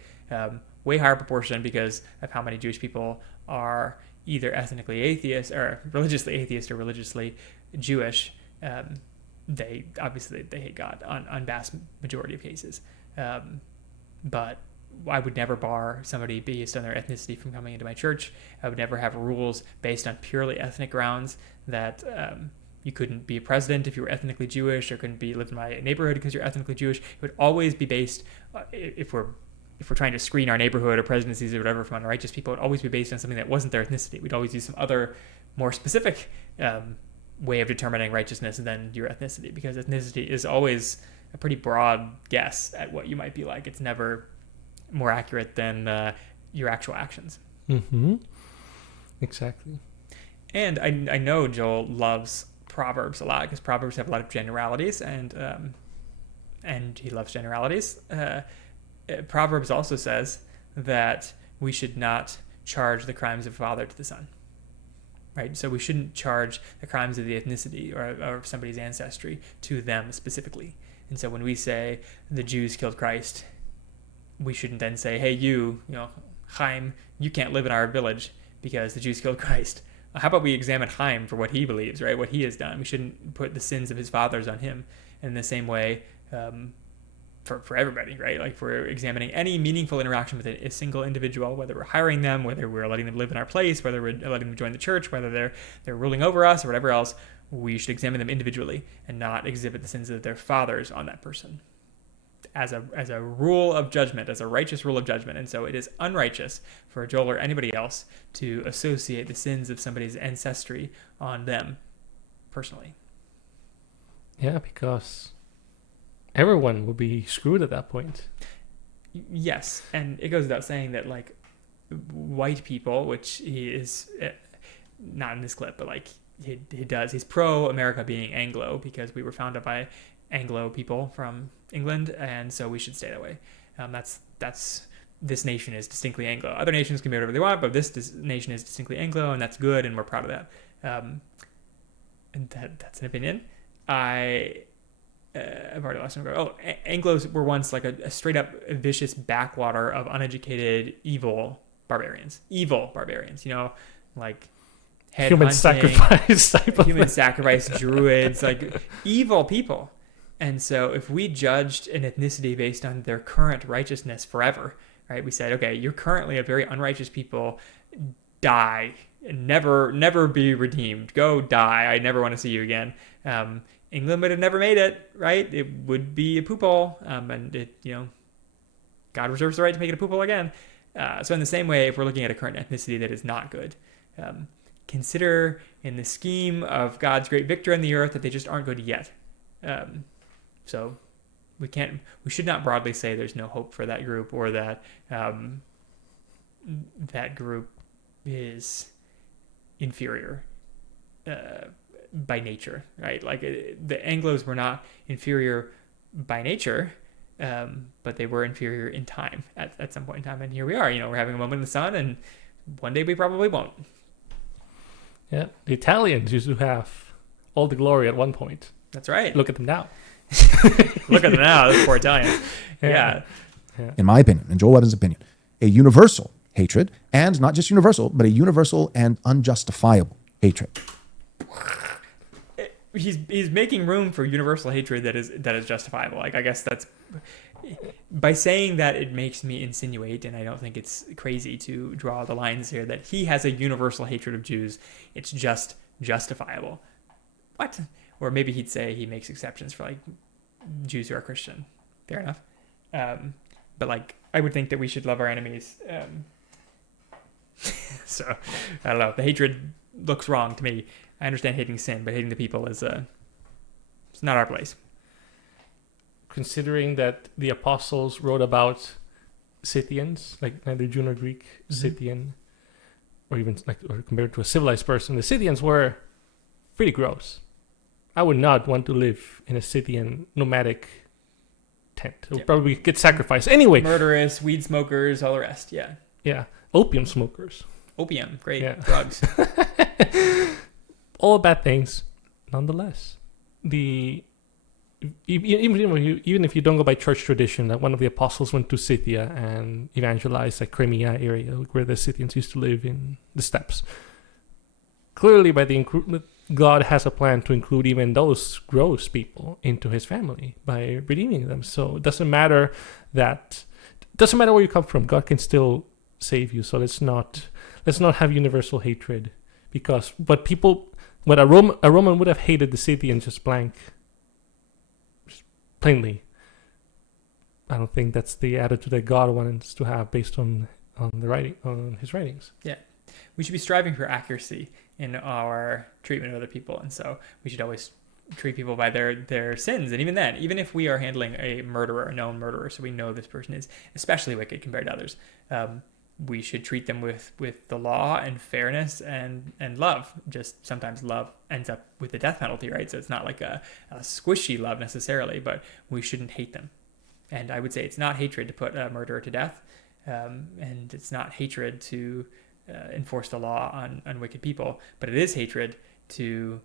Way higher proportion because of how many Jewish people are either ethnically atheist or religiously Jewish. They hate God on vast majority of cases. But I would never bar somebody based on their ethnicity from coming into my church. I would never have rules based on purely ethnic grounds that you couldn't be a president if you were ethnically Jewish, or couldn't live in my neighborhood because you're ethnically Jewish. It would always be based, if we're trying to screen our neighborhood or presidencies or whatever from unrighteous people, it would always be based on something that wasn't their ethnicity. We'd always use some other more specific way of determining righteousness than your ethnicity, because ethnicity is always a pretty broad guess at what you might be like. It's never more accurate than your actual actions. Mm-hmm. Exactly. And I know Joel loves Proverbs a lot, because Proverbs have a lot of generalities, and he loves generalities. Proverbs also says that we should not charge the crimes of father to the son, right? So we shouldn't charge the crimes of the ethnicity or somebody's ancestry to them specifically. And so when we say the Jews killed Christ, we shouldn't then say, hey, Chaim, you can't live in our village because the Jews killed Christ. How about we examine Chaim for what he believes, right? What he has done. We shouldn't put the sins of his fathers on him. In the same way, for everybody, right? Like, if we're examining any meaningful interaction with a single individual, whether we're hiring them, whether we're letting them live in our place, whether we're letting them join the church, whether they're ruling over us or whatever else, we should examine them individually and not exhibit the sins of their fathers on that person, as a rule of judgment, as a righteous rule of judgment. And so it is unrighteous for Joel or anybody else to associate the sins of somebody's ancestry on them personally. Yeah, because everyone would be screwed at that point. Yes, and it goes without saying that, like, white people, which he is not in this clip, but like he does, he's pro-America being Anglo, because we were founded by Anglo people from England, and so we should stay that way. This nation is distinctly Anglo. Other nations can be whatever they want, but this nation is distinctly Anglo, and that's good, and we're proud of that. And that's an opinion. I've already lost my. Anglos were once like a straight up vicious backwater of uneducated, evil barbarians. Like human sacrifice type of human sacrifice, druids, like evil people. And so if we judged an ethnicity based on their current righteousness forever, right? We said, okay, you're currently a very unrighteous people. die, never be redeemed. Go die. I never want to see you again. England would have never made it, right? It would be a poop hole, and God reserves the right to make it a poop hole again. So in the same way, if we're looking at a current ethnicity that is not good, consider in the scheme of God's great victor in the earth that they just aren't good yet. So we should not broadly say there's no hope for that group, or that that group is inferior by nature, right? Like the Anglos were not inferior by nature, but they were inferior in time at some point in time. And here we are, we're having a moment in the sun, and one day we probably won't. Yeah, the Italians used to have all the glory at one point. That's right. Look at them now. Look at them now, those poor Italians. Yeah. In my opinion, in Joel Webbon's opinion, a universal hatred, and not just universal, but a universal and unjustifiable hatred. He's making room for universal hatred that is justifiable. Like, I guess that's by saying that, it makes me insinuate, and I don't think it's crazy to draw the lines here, that he has a universal hatred of Jews. It's just justifiable. What? Or maybe he'd say he makes exceptions for like Jews who are Christian. Fair enough. But like, I would think that we should love our enemies. So I don't know. The hatred looks wrong to me. I understand hating sin, but hating the people is it's not our place. Considering that the apostles wrote about Scythians, like neither Jew nor Greek, Scythian, or even or compared to a civilized person, the Scythians were pretty gross. I would not want to live in a Scythian nomadic tent. It would probably get sacrificed anyway. Murderous, weed smokers, all the rest. Yeah. Yeah. Opium smokers. Opium, great. Drugs. All bad things. Nonetheless, even if you don't go by church tradition, that one of the apostles went to Scythia and evangelized the Crimea area where the Scythians used to live in the steppes. Clearly, God has a plan to include even those gross people into his family by redeeming them. So it doesn't matter where you come from. God can still save you. So let's not have universal hatred, because what a Roman would have hated the Scythians just plainly. I don't think that's the attitude that God wants to have based on his writings. Yeah, we should be striving for accuracy in our treatment of other people, and so we should always treat people by their sins. And even then, even if we are handling a known murderer, so we know this person is especially wicked compared to others, we should treat them with the law and fairness and love. Just sometimes love ends up with the death penalty, right? So it's not like a squishy love necessarily, but we shouldn't hate them. And I would say it's not hatred to put a murderer to death, and it's not hatred to enforce the law on wicked people, but it is hatred to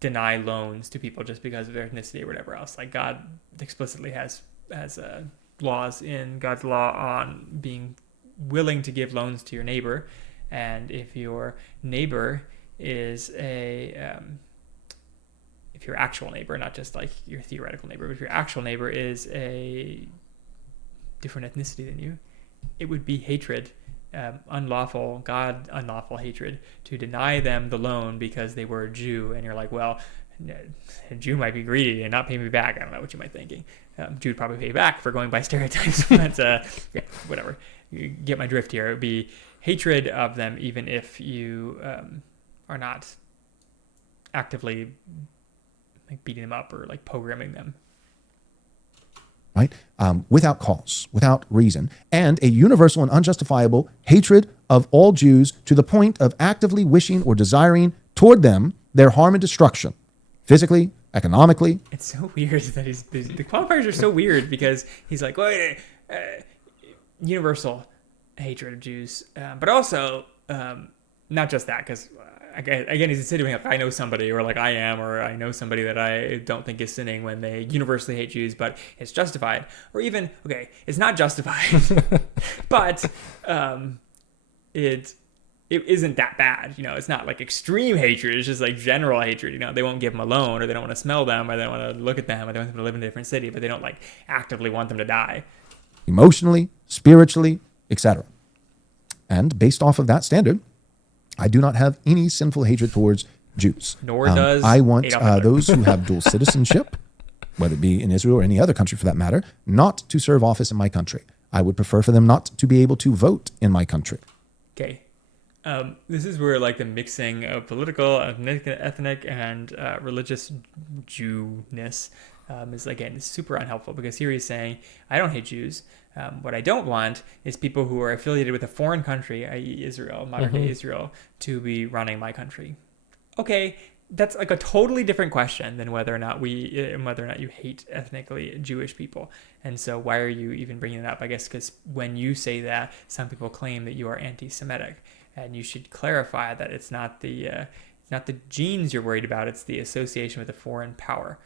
deny loans to people just because of their ethnicity or whatever else. Like, God explicitly has laws in God's law on being willing to give loans to your neighbor, and if your neighbor is if your actual neighbor, not just like your theoretical neighbor, but if your actual neighbor is a different ethnicity than you, it would be hatred, unlawful hatred to deny them the loan because they were a Jew, and you're like, well, a Jew might be greedy and not pay me back. I don't know what you might be thinking. Jew would probably pay you back for going by stereotypes. But whatever. You get my drift here. It would be hatred of them, even if you are not actively like beating them up or like programming them. Right? Without cause, without reason, and a universal and unjustifiable hatred of all Jews to the point of actively wishing or desiring toward them their harm and destruction, physically, economically. It's so weird that the qualifiers are so weird, because he's like, well, universal hatred of Jews, but also not just that, because again, he's insinuating like I know somebody, or like I am, or I know somebody that I don't think is sinning when they universally hate Jews, but it's justified. Or even, okay, it's not justified, but it isn't that bad. It's not like extreme hatred. It's just like general hatred. They won't give them a loan, or they don't want to smell them, or they don't want to look at them, or they want them to live in a different city, but they don't like actively want them to die. Emotionally, spiritually, etc. And based off of that standard, I do not have any sinful hatred towards Jews. Nor does I want Adolf Hitler. those who have dual citizenship, whether it be in Israel or any other country for that matter, not to serve office in my country. I would prefer for them not to be able to vote in my country. Okay. This is where like the mixing of political, ethnic, and religious Jewness is again super unhelpful, because here he's saying, I don't hate Jews. What I don't want is people who are affiliated with a foreign country, i.e. Israel, modern day Israel, to be running my country. Okay, that's like a totally different question than whether or not you hate ethnically Jewish people. And so why are you even bringing it up? I guess because when you say that, some people claim that you are anti-Semitic, and you should clarify that it's not the genes you're worried about; it's the association with a foreign power.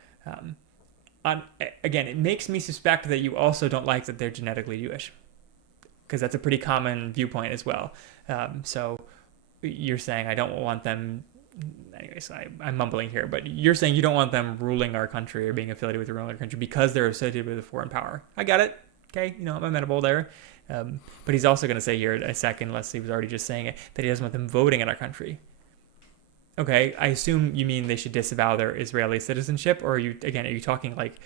Again, it makes me suspect that you also don't like that they're genetically Jewish, because that's a pretty common viewpoint as well. So you're saying I don't want them. Anyways, I'm mumbling here, but you're saying you don't want them ruling our country or being affiliated with ruling our country because they're associated with a foreign power. I got it. Okay, I'm amenable there. But he's also going to say here a second, unless he was already just saying it, that he doesn't want them voting in our country. Okay, I assume you mean they should disavow their Israeli citizenship, or are you talking like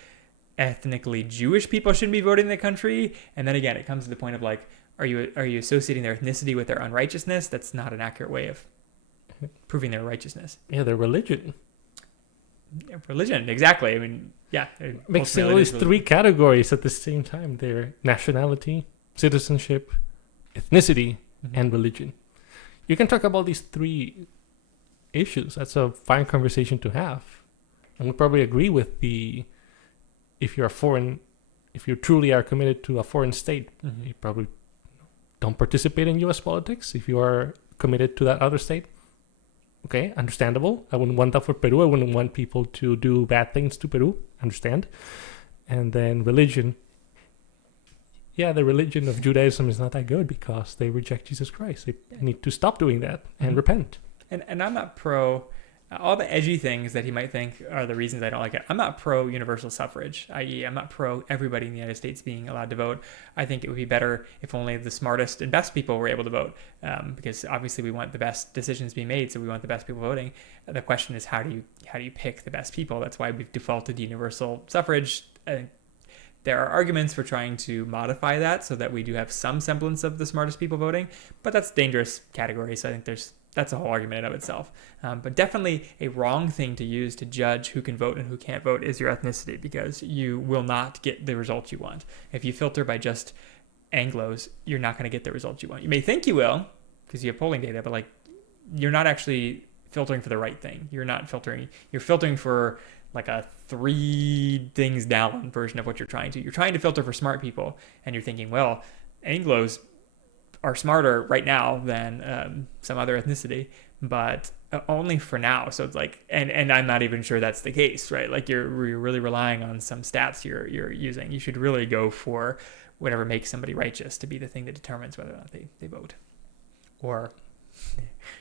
ethnically Jewish people shouldn't be voting in the country? And then again, it comes to the point of like, are you associating their ethnicity with their unrighteousness? That's not an accurate way of proving their righteousness. Yeah, their religion. Religion, exactly. I mean, yeah. Mixing all these three categories at the same time: their nationality, citizenship, ethnicity, and religion. You can talk about these three issues. That's a fine conversation to have. And we probably agree with if you truly are committed to a foreign state, you probably don't participate in U.S. politics. If you are committed to that other state, okay, understandable. I wouldn't want that for Peru. I wouldn't want people to do bad things to Peru. Understand. And then religion. Yeah, the religion of Judaism is not that good because they reject Jesus Christ. They need to stop doing that and repent. And I'm not pro all the edgy things that he might think are the reasons I don't like it. I'm not pro universal suffrage, i.e. I'm not pro everybody in the United States being allowed to vote. I think it would be better if only the smartest and best people were able to vote, because obviously we want the best decisions being made, so we want the best people voting. The question is, how do you pick the best people? That's why we've defaulted to universal suffrage. There are arguments for trying to modify that so that we do have some semblance of the smartest people voting, but that's a dangerous category, so I think that's a whole argument in of itself. But definitely a wrong thing to use to judge who can vote and who can't vote is your ethnicity, because you will not get the results you want. If you filter by just Anglos, you're not going to get the results you want. You may think you will because you have polling data, but you're not actually filtering for the right thing. You're filtering for like a 3 things down version of what you're trying to. You're trying to filter for smart people, and you're thinking, well, Anglos are smarter right now than some other ethnicity, but only for now. So it's like, and I'm not even sure that's the case, right? Like you're really relying on some stats you're using. You should really go for whatever makes somebody righteous to be the thing that determines whether or not they vote, or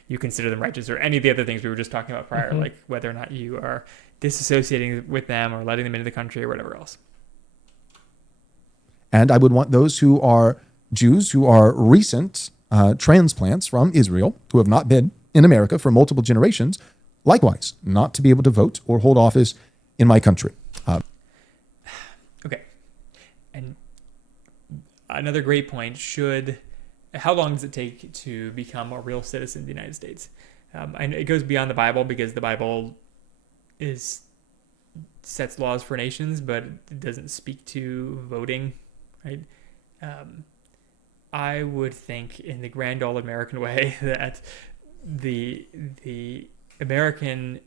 you consider them righteous, or any of the other things we were just talking about prior, like whether or not you are disassociating with them or letting them into the country or whatever else. And I would want those who are Jews who are recent transplants from Israel, who have not been in America for multiple generations, likewise, not to be able to vote or hold office in my country. Okay. And another great point, how long does it take to become a real citizen of the United States? And it goes beyond the Bible, because the Bible sets laws for nations, but it doesn't speak to voting, right? I would think, in the grand old American way, that the American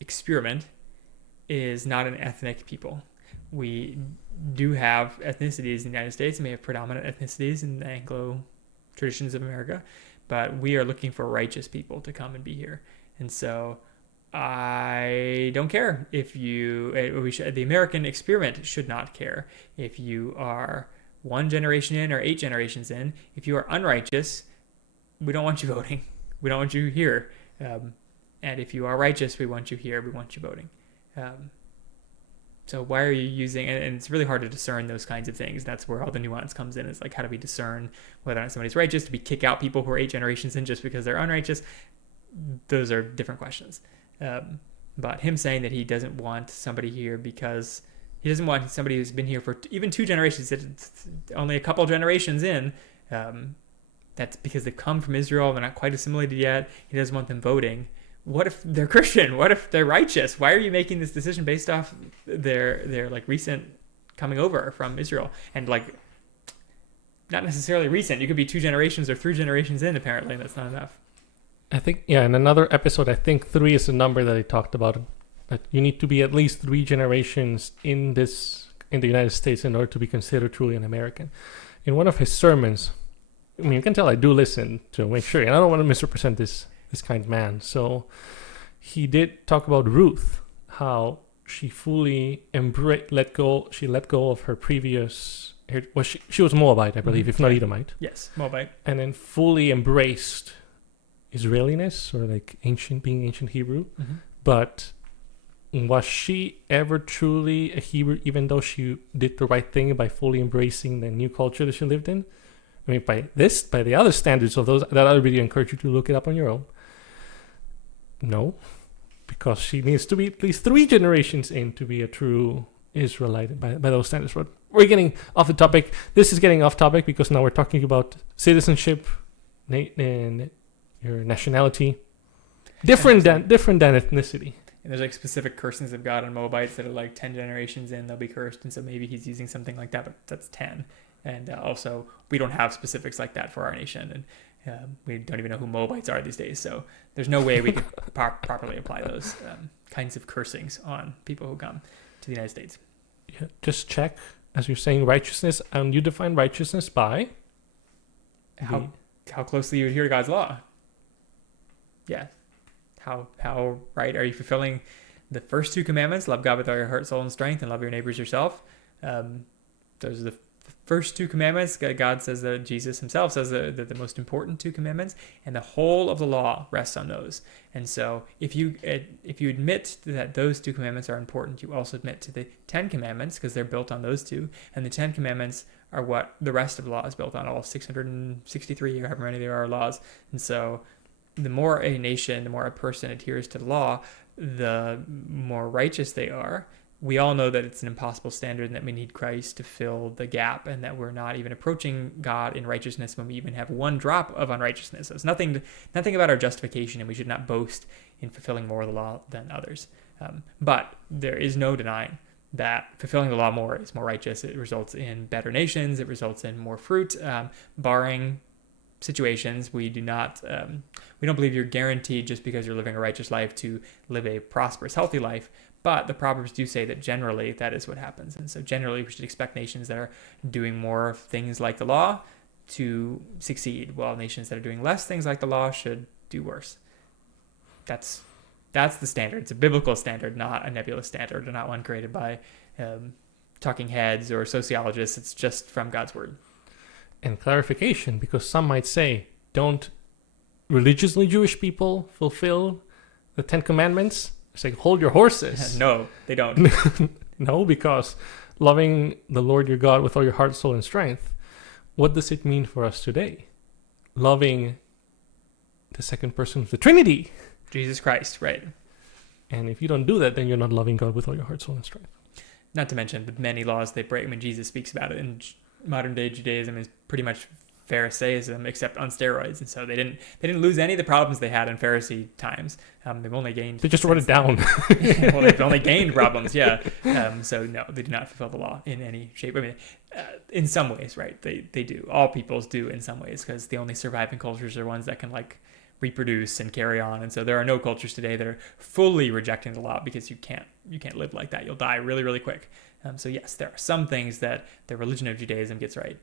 experiment is not an ethnic people. We do have ethnicities in the United States, and we have predominant ethnicities in the Anglo traditions of America, but we are looking for righteous people to come and be here. And so I don't care if the American experiment should not care if you are 1 generation in or 8 generations in. If you are unrighteous, we don't want you voting. We don't want you here. And if you are righteous, we want you here. We want you voting. So why are you using, and it's really hard to discern those kinds of things. That's where all the nuance comes in. Is like, how do we discern whether or not somebody's righteous? Do we kick out people who are 8 generations in just because they're unrighteous? Those are different questions. But him saying that he doesn't want somebody here because he doesn't want somebody who's been here for even 2 generations, it's only a couple generations in, that's because they've come from Israel, they're not quite assimilated yet. He doesn't want them voting. What if they're Christian? What if they're righteous? Why are you making this decision based off their like recent coming over from Israel? And like, not necessarily recent. You could be 2 generations or 3 generations in, apparently, and that's not enough. I think, yeah, in another episode, I think 3 is the number that I talked about. That you need to be at least 3 generations in the United States in order to be considered truly an American. In one of his sermons, I mean, you can tell I do listen to make sure, and I don't want to misrepresent this kind man. So he did talk about Ruth, how she fully let go of her previous. Well, she was Moabite, I believe, if not Edomite. Yes, Moabite, and then fully embraced Israeliness or like being ancient Hebrew. Mm-hmm. But was she ever truly a Hebrew, even though she did the right thing by fully embracing the new culture that she lived in? I mean, by the other standards of those, that I would really encourage you to look it up on your own. No, because she needs to be at least 3 generations in to be a true Israelite by those standards. But we're getting off the topic. This is getting off topic because now we're talking about citizenship and your nationality, different than ethnicity. And there's like specific cursings of God on Moabites that are like 10 generations in, they'll be cursed. And so maybe he's using something like that, but that's 10. And also, we don't have specifics like that for our nation. And we don't even know who Moabites are these days. So there's no way we could properly apply those kinds of cursings on people who come to the United States. Yeah, just check, as you're saying, righteousness. And you define righteousness by? How closely you adhere to God's law. Yeah. How right are you fulfilling the first 2 commandments? Love God with all your heart, soul, and strength, and love your neighbors yourself. Those are the first 2 commandments. God says that Jesus himself says that the most important 2 commandments, and the whole of the law rests on those. And so if you admit that those 2 commandments are important, you also admit to the 10 commandments because they're built on those 2. And the 10 commandments are what the rest of the law is built on, all 663 or however many there are laws. And so the more a nation, the more a person adheres to the law, the more righteous they are. We all know that it's an impossible standard and that we need Christ to fill the gap, and that we're not even approaching God in righteousness when we even have 1 drop of unrighteousness. So it's nothing about our justification, and we should not boast in fulfilling more of the law than others. But there is no denying that fulfilling the law more is more righteous. It results in better nations. It results in more fruit, barring situations. We don't believe you're guaranteed just because you're living a righteous life to live a prosperous, healthy life. But the Proverbs do say that generally that is what happens. And so generally we should expect nations that are doing more things like the law to succeed, while nations that are doing less things like the law should do worse. That's the standard. It's a biblical standard, not a nebulous standard, or not one created by talking heads or sociologists. It's just from God's word. And clarification, because some might say, don't religiously Jewish people fulfill the 10 commandments? It's like, hold your horses. No, they don't. No, because loving the Lord your God with all your heart, soul, and strength, what does it mean for us today? Loving the second person of the Trinity. Jesus Christ, right. And if you don't do that, then you're not loving God with all your heart, soul, and strength. Not to mention the many laws they break. I mean, Jesus speaks about it in modern day Judaism is pretty much Pharisaism, except on steroids. And so they didn't lose any of the problems they had in Pharisee times. They've only gained. They just wrote it down. Well, they've only gained problems, yeah. So no, they do not fulfill the law in any shape. I mean, in some ways, right? They do. All peoples do in some ways, because the only surviving cultures are ones that can like reproduce and carry on. And so there are no cultures today that are fully rejecting the law, because you can't live like that. You'll die really, really quick. So yes, there are some things that the religion of Judaism gets right,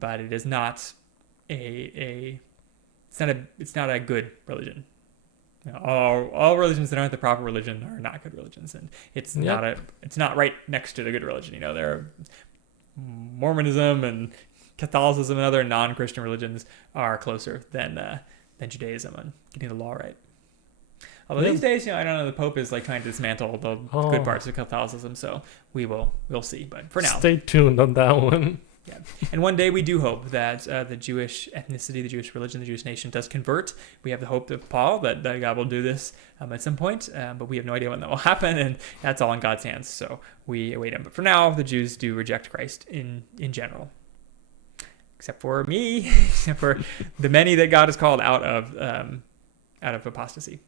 but it is not it's not a good religion. You know, all religions that aren't the proper religion are not good religions, and it's not right next to the good religion. You know, there are Mormonism and Catholicism and other non-Christian religions are closer than Judaism on getting the law right. Although these days, I don't know, the Pope is like trying to dismantle the good parts of Catholicism, so we'll see. But for now, stay tuned on that one. Yeah, and one day we do hope that the Jewish ethnicity, the Jewish religion, the Jewish nation does convert. We have the hope of Paul that God will do this at some point, but we have no idea when that will happen, and that's all in God's hands. So we await Him. But for now, the Jews do reject Christ in general, except for me, except for the many that God has called out of apostasy.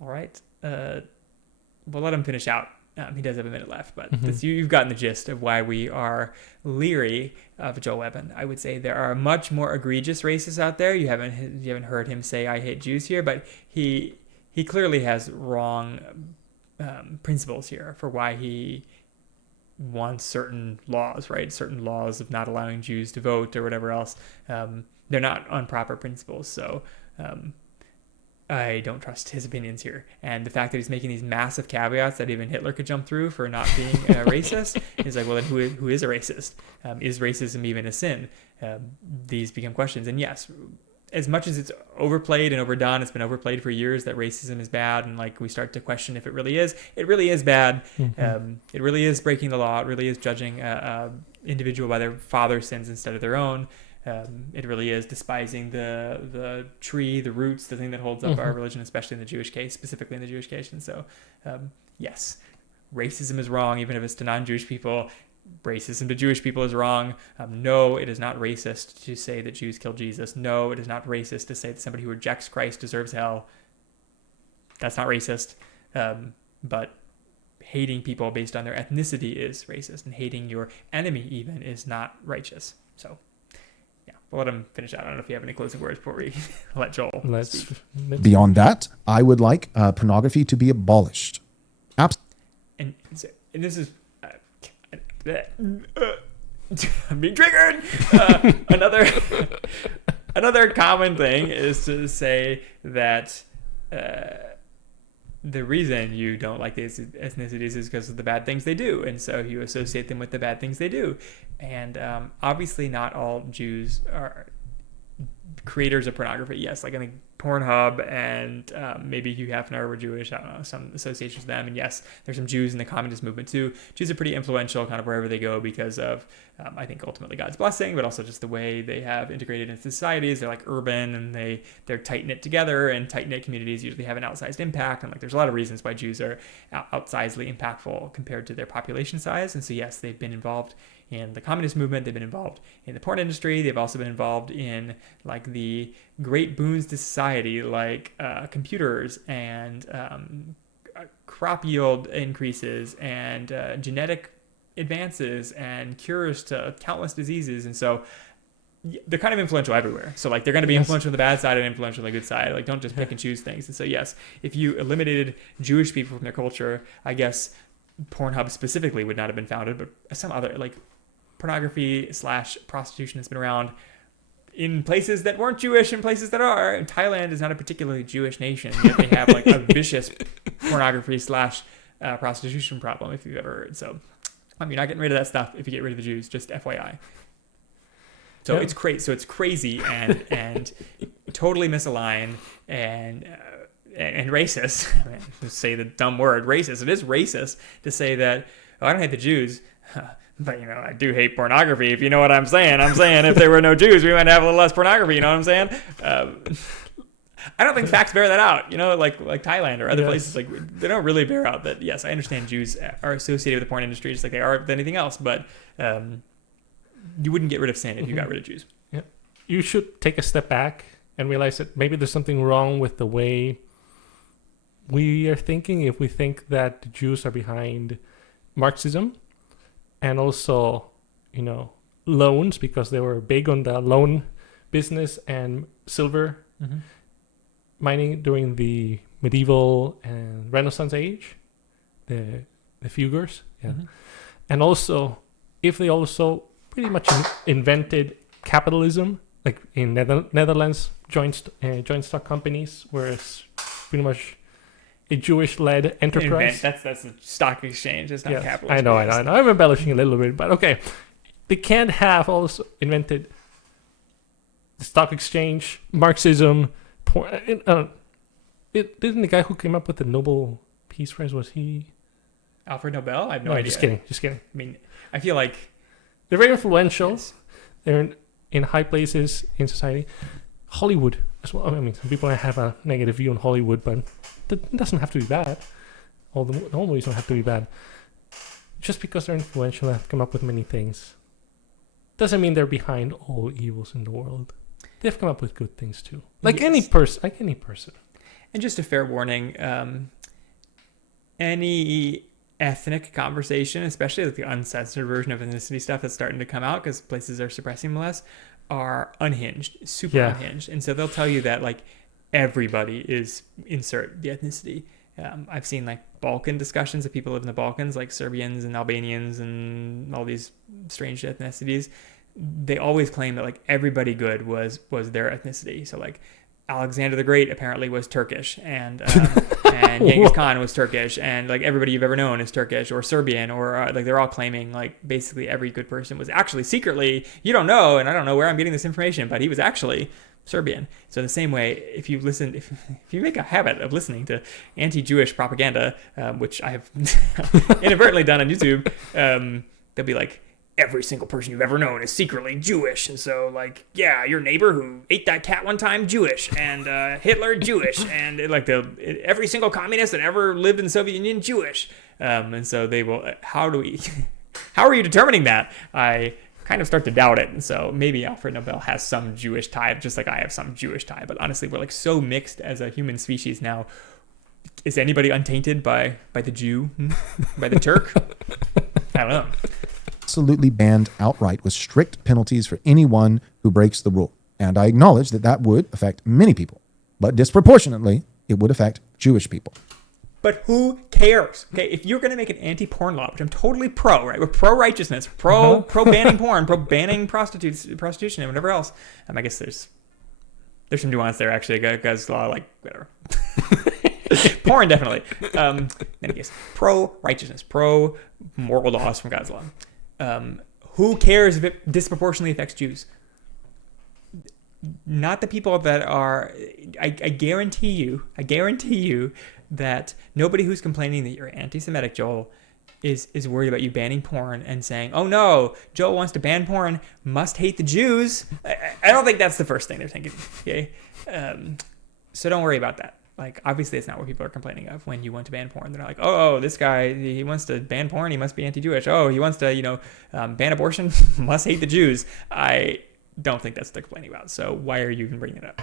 All right, we'll let him finish out. He does have a minute left, but you've gotten the gist of why we are leery of Joel Webbon. I would say there are much more egregious racists out there. You haven't heard him say "I hate Jews" here, but he clearly has wrong principles here for why he wants certain laws, right? Certain laws of not allowing Jews to vote or whatever else. They're not on proper principles, so. I don't trust his opinions here. And the fact that he's making these massive caveats that even Hitler could jump through for not being a racist is like, well, then who is a racist? Is racism even a sin? These become questions. And yes, as much as it's overplayed and overdone, it's been overplayed for years that racism is bad. And like we start to question if it really is bad. It really is breaking the law. It really is judging an individual by their father's sins instead of their own. It really is despising the tree, the roots, the thing that holds up our religion, especially in the Jewish case, specifically in the Jewish case. And so, yes, racism is wrong, even if it's to non-Jewish people. Racism to Jewish people is wrong. No, it is not racist to say that Jews killed Jesus. No, it is not racist to say that somebody who rejects Christ deserves hell. That's not racist. But hating people based on their ethnicity is racist, and hating your enemy even is not righteous. So. We'll let him finish out. I don't know if you have any closing words before we let Joel speak. Beyond that, I would like pornography to be abolished. And this is... I'm being triggered! Another common thing is to say that the reason you don't like these ethnicities is because of the bad things they do. And so you associate them with the bad things they do. And obviously not all Jews are creators of pornography. Yes, like I think Pornhub and maybe Hugh Hefner were Jewish. I don't know, some associations with them. And yes, there's some Jews in the communist movement too. Jews are pretty influential kind of wherever they go because of, I think, ultimately God's blessing, but also just the way they have integrated into societies. They're like urban and they're tight-knit together, and tight-knit communities usually have an outsized impact. And like there's a lot of reasons why Jews are outsizedly impactful compared to their population size. And so yes, they've been involved in the communist movement. They've been involved in the porn industry. They've also been involved in like the great boons to society, like computers and crop yield increases and genetic advances and cures to countless diseases. And so they're kind of influential everywhere. So like they're going to be influential on the bad side and influential on the good side. Like don't just pick and choose things. And so yes, if you eliminated Jewish people from their culture, I guess Pornhub specifically would not have been founded, but some other like pornography / prostitution has been around in places that weren't Jewish and places that are. And Thailand is not a particularly Jewish nation, yet they have like a vicious pornography / prostitution problem, if you've ever heard. So you're not getting rid of that stuff if you get rid of the Jews, just FYI. So it's crazy. So it's crazy and totally misaligned and racist. I mean, to say the dumb word racist. It is racist to say that I don't hate the Jews. But, I do hate pornography, if you know what I'm saying. I'm saying if there were no Jews, we might have a little less pornography, you know what I'm saying? I don't think facts bear that out, like Thailand or other places. Like, they don't really bear out that, yes, I understand Jews are associated with the porn industry just like they are with anything else, but you wouldn't get rid of sin if you got rid of Jews. Yeah. You should take a step back and realize that maybe there's something wrong with the way we are thinking if we think that the Jews are behind Marxism. And also, loans, because they were big on the loan business and silver mining during the medieval and Renaissance age, the Fuggers. Yeah. And also, if they also pretty much invented capitalism, like in Netherlands, joint stock companies, whereas pretty much a Jewish-led enterprise. That's a stock exchange. It's not capitalism. I know. I'm embellishing a little bit, but okay. They can't have also invented the stock exchange, Marxism, Didn't the guy who came up with the Nobel Peace Prize, was he? Alfred Nobel? I have no idea. Just kidding. I mean, I feel like they're very influential. Yes. They're in high places in society. Hollywood as well. I mean, some people have a negative view on Hollywood, but that doesn't have to be bad. All movies don't have to be bad. Just because they're influential and have come up with many things doesn't mean they're behind all evils in the world. They've come up with good things too. Like any person. And just a fair warning, any ethnic conversation, especially like the uncensored version of ethnicity stuff that's starting to come out because places are suppressing them less, are unhinged, super unhinged. And so they'll tell you that like everybody is insert the ethnicity. I've seen like Balkan discussions of people who live in the Balkans, like Serbians and Albanians and all these strange ethnicities. They always claim that like everybody good was their ethnicity. So like Alexander the Great apparently was Turkish, and Genghis Khan was Turkish, and like everybody you've ever known is Turkish or Serbian, or like they're all claiming like basically every good person was actually secretly, you don't know, and I don't know where I'm getting this information, but he was actually Serbian. So in the same way, if you make a habit of listening to anti-Jewish propaganda, which I have inadvertently done on YouTube, they'll be like, every single person you've ever known is secretly Jewish. And so, like, yeah, your neighbor who ate that cat one time, Jewish. And Hitler, Jewish. And, every single communist that ever lived in the Soviet Union, Jewish. And so they will... How are you determining that? I kind of start to doubt it. And so maybe Alfred Nobel has some Jewish tie, just like I have some Jewish tie. But honestly, we're, like, so mixed as a human species now. Is anybody untainted by the Jew? By the Turk? I don't know. Absolutely banned outright with strict penalties for anyone who breaks the rule. And I acknowledge that would affect many people, but disproportionately, it would affect Jewish people. But who cares? Okay, if you're going to make an anti-porn law, which I'm totally pro, right? We're pro-righteousness, pro banning porn, pro banning prostitution, and whatever else. I guess there's some nuance there, actually. God's law, like, whatever. Porn, definitely. In any case, pro-righteousness, pro-moral laws from God's law. Who cares if it disproportionately affects Jews? Not the people that are... I guarantee you that nobody who's complaining that you're anti-Semitic, Joel, is worried about you banning porn and saying, oh no, Joel wants to ban porn, must hate the Jews. I don't think that's the first thing they're thinking, okay? So don't worry about that. Like, obviously, it's not what people are complaining of when you want to ban porn. They're not like, oh, this guy, he wants to ban porn, he must be anti-Jewish. Oh, he wants to, ban abortion, must hate the Jews. I don't think that's what they're complaining about. So why are you even bringing it up?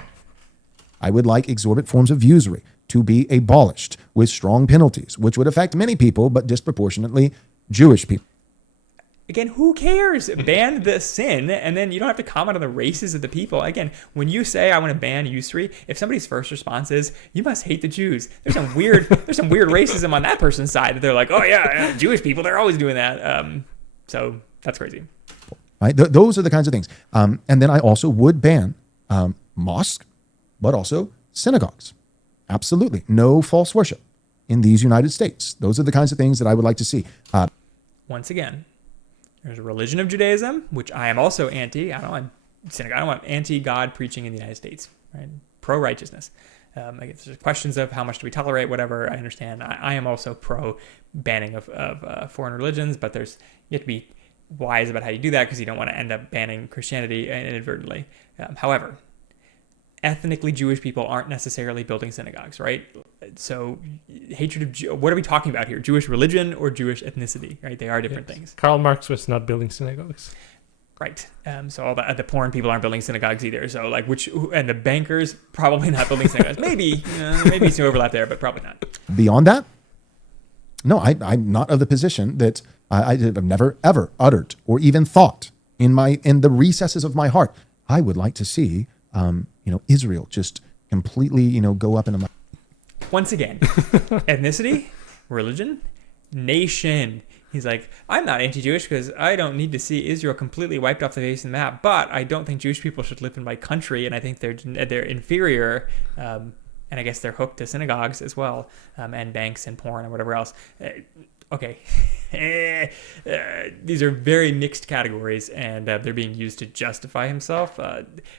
I would like exorbitant forms of usury to be abolished with strong penalties, which would affect many people, but disproportionately Jewish people. Again, who cares? Ban the sin, and then you don't have to comment on the races of the people. Again, when you say I want to ban usury, if somebody's first response is you must hate the Jews, there's some weird racism on that person's side. That they're like, oh yeah, Jewish people, they're always doing that. So that's crazy. Right? Those are the kinds of things. And then I also would ban mosques, but also synagogues. Absolutely, no false worship in these United States. Those are the kinds of things that I would like to see. Once again. There's a religion of Judaism, which I am also anti. I don't want anti-God preaching in the United States, right? Pro-righteousness. I guess there's questions of how much do we tolerate, whatever. I understand. I am also pro-banning of foreign religions, but you have to be wise about how you do that because you don't want to end up banning Christianity inadvertently. However, ethnically Jewish people aren't necessarily building synagogues, right? So hatred of what are we talking about here? Jewish religion or Jewish ethnicity, right? They are different things. Karl Marx was not building synagogues. Right. So all the porn people aren't building synagogues either. So like and the bankers probably not building synagogues. Maybe some overlap there, but probably not. Beyond that, no, I'm not of the position that I have never ever uttered or even thought in the recesses of my heart. I would like to see Israel just completely, go up into my... Once again, ethnicity, religion, nation. He's like, I'm not anti-Jewish because I don't need to see Israel completely wiped off the face of the map, but I don't think Jewish people should live in my country, and I think they're inferior, and I guess they're hooked to synagogues as well, and banks and porn and whatever else. Okay. These are very mixed categories, and they're being used to justify himself.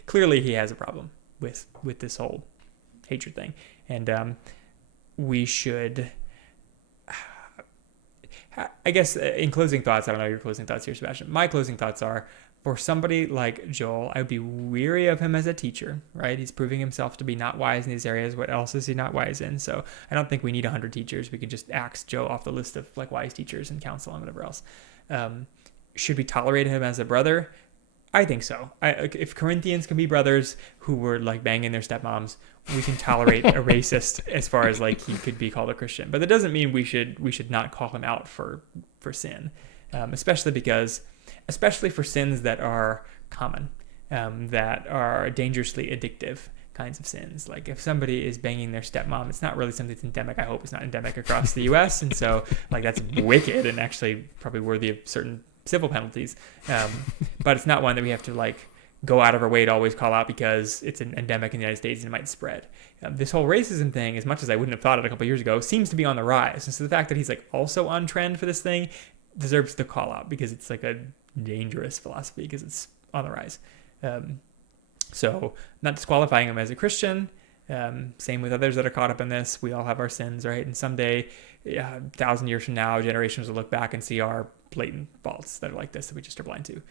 Clearly, he has a problem with this whole hatred thing. And we should, I guess, in closing thoughts, I don't know your closing thoughts here, Sebastian. My closing thoughts are, for somebody like Joel, I would be weary of him as a teacher, right? He's proving himself to be not wise in these areas. What else is he not wise in? So I don't think we need 100 teachers. We could just axe Joe off the list of like wise teachers and counsel and whatever else. Should we tolerate him as a brother? I think so. If Corinthians can be brothers who were like banging their stepmoms, we can tolerate a racist as far as like he could be called a Christian. But that doesn't mean we should not call him out for sin, especially for sins that are common, that are dangerously addictive kinds of sins. Like if somebody is banging their stepmom, it's not really something that's endemic. I hope it's not endemic across the U.S. And so like that's wicked and actually probably worthy of certain civil penalties. But it's not one that we have to like go out of our way to always call out because it's an endemic in the United States and it might spread. This whole racism thing, as much as I wouldn't have thought it a couple of years ago, seems to be on the rise. And so the fact that he's like also on trend for this thing deserves the call out because it's like a dangerous philosophy because it's on the rise. So not disqualifying him as a Christian. Same with others that are caught up in this. We all have our sins, right? And someday, 1,000 years from now, generations will look back and see our blatant faults that are like this that we just are blind to.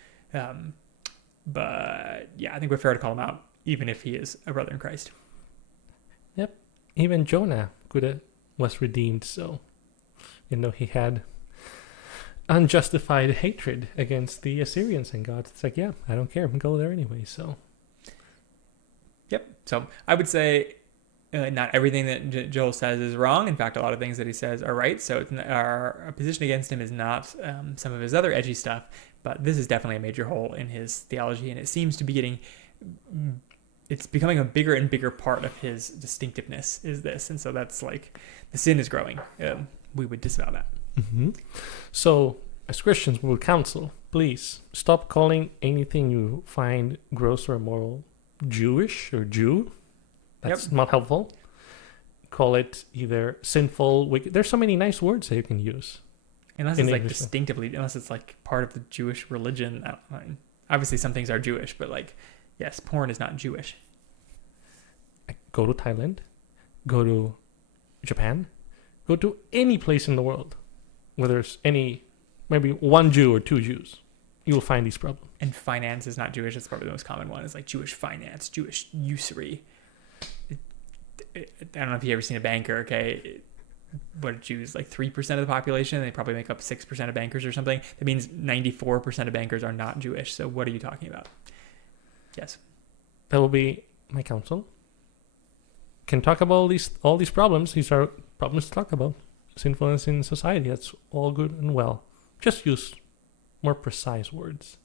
But yeah, I think we're fair to call him out, even if he is a brother in Christ. Yep. Even Jonah was redeemed. So, he had unjustified hatred against the Assyrians, and God's like, yeah, I don't care, go there anyway. So yep. So I would say not everything that Joel says is wrong. In fact, a lot of things that he says are right. So our position against him is not some of his other edgy stuff, but this is definitely a major hole in his theology, and it seems to be it's becoming a bigger and bigger part of his distinctiveness is this. And so that's like, the sin is growing. We would disavow that. Mm-hmm. So, as Christians, we would counsel, please stop calling anything you find gross or immoral Jewish or Jew. That's not helpful. Call it either sinful, wicked. There's so many nice words that you can use. Unless it's like distinctively, unless it's like part of the Jewish religion. Obviously, some things are Jewish, but like, yes, porn is not Jewish. Go to Thailand. Go to Japan. Go to any place in the world where there's maybe one Jew or two Jews, you will find these problems. And finance is not Jewish. It's probably the most common one. It's like Jewish finance, Jewish usury. I don't know if you've ever seen a banker, okay? What are Jews, like 3% of the population? They probably make up 6% of bankers or something. That means 94% of bankers are not Jewish. So what are you talking about? Yes. That will be my counsel. Can talk about all these problems. These are problems to talk about. Sinfulness in society, that's all good and well. Just use more precise words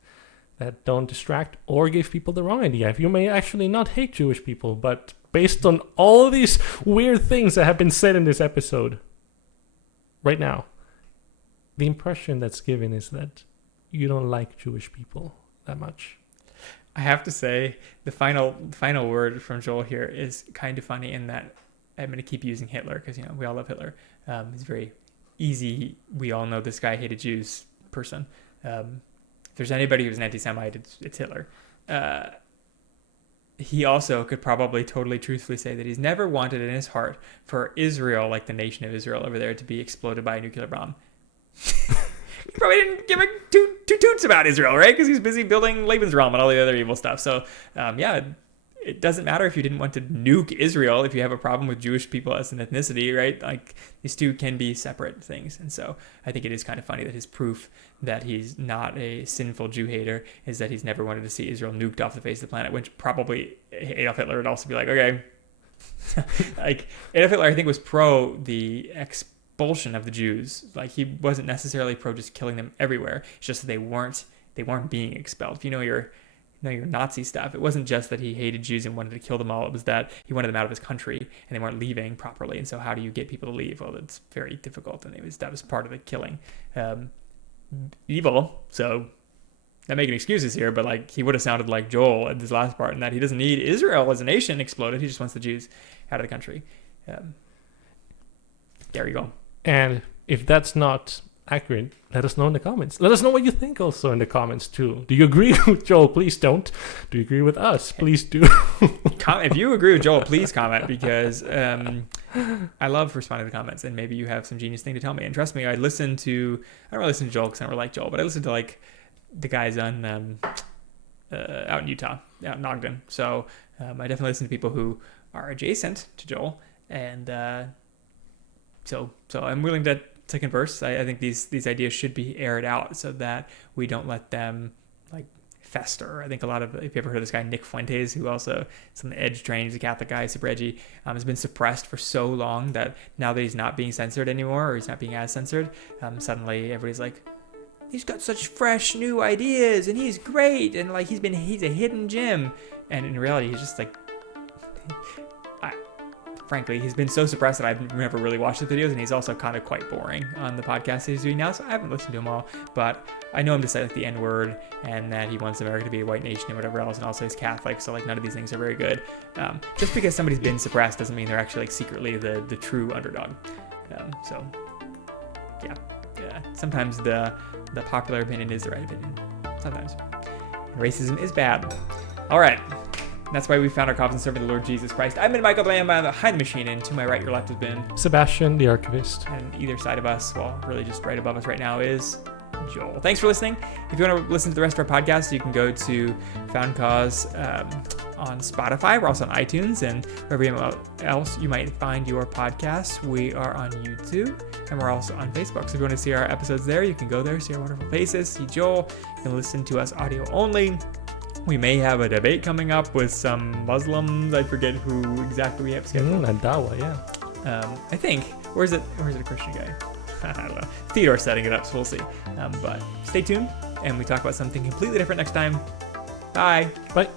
that don't distract or give people the wrong idea. If you may actually not hate Jewish people, but based on all of these weird things that have been said in this episode right now, the impression that's given is that you don't like Jewish people that much. I have to say, the final word from Joel here is kind of funny in that I'm going to keep using Hitler because, we all love Hitler. He's very easy. We all know this guy hated Jews person. If there's anybody who's an anti-Semite, it's Hitler. He also could probably totally truthfully say that he's never wanted in his heart for Israel, like the nation of Israel over there, to be exploded by a nuclear bomb. He probably didn't give a two toots about Israel, right? Because he's busy building Lebensraum and all the other evil stuff. So, it doesn't matter if you didn't want to nuke Israel if you have a problem with Jewish people as an ethnicity, right? Like, these two can be separate things. And so I think it is kind of funny that his proof that he's not a sinful Jew hater is that he's never wanted to see Israel nuked off the face of the planet, which probably Adolf Hitler would also be like, okay. Like, Adolf Hitler, I think, was pro the expulsion of the Jews. Like, he wasn't necessarily pro just killing them everywhere. It's just that they weren't being expelled. If you know your Nazi stuff, it wasn't just that he hated Jews and wanted to kill them all. It was that he wanted them out of his country and they weren't leaving properly. And so how do you get people to leave? Well, it's very difficult. And that was part of the killing. Evil. So not making excuses here, but like, he would have sounded like Joel at this last part, in that he doesn't need Israel as a nation exploded. He just wants the Jews out of the country. There you go. And if that's not accurate, let us know in the comments. Let us know what you think also in the comments too. Do you agree with Joel? Please don't. Do you agree with us? Please do. If you agree with Joel, please comment, because I love responding to comments, and maybe you have some genius thing to tell me. And trust me, I don't really listen to Joel because I don't really like Joel, but I listen to like the guys on out in Utah, out in Ogden. So I definitely listen to people who are adjacent to Joel, and so I'm willing to converse. I think these ideas should be aired out so that we don't let them like fester. I think a lot of, if you ever heard of this guy Nick Fuentes, who also is on the edge train, he's a Catholic guy, super edgy, has been suppressed for so long that now that he's not being censored anymore, or he's not being as censored, suddenly everybody's like, he's got such fresh new ideas and he's great, and like he's a hidden gem. And in reality, he's just like, frankly, he's been so suppressed that I've never really watched the videos, and he's also kind of quite boring on the podcast he's doing now, so I haven't listened to him all, but I know him to say like the N-word, and that he wants America to be a white nation and whatever else, and also he's Catholic, so like none of these things are very good. Just because somebody's been suppressed doesn't mean they're actually like secretly the true underdog. So yeah, sometimes the popular opinion is the right opinion, sometimes. And racism is bad. All right. That's why we found our confidence serving the Lord Jesus Christ. I've been Michael Lamb behind the machine, and to my right, your left has been Sebastian, the archivist. And either side of us, well, really just right above us right now, is Joel. Thanks for listening. If you want to listen to the rest of our podcast, you can go to Found Cause on Spotify. We're also on iTunes, and wherever else you might find your podcasts. We are on YouTube, and we're also on Facebook. So if you want to see our episodes there, you can go there, see our wonderful faces, see Joel. You can listen to us audio only. We may have a debate coming up with some Muslims. I forget who exactly we have scheduled. Dawa, yeah. I think. Or is it a Christian guy? I don't know. Theodore's setting it up, so we'll see. But stay tuned, and we talk about something completely different next time. Bye. Bye.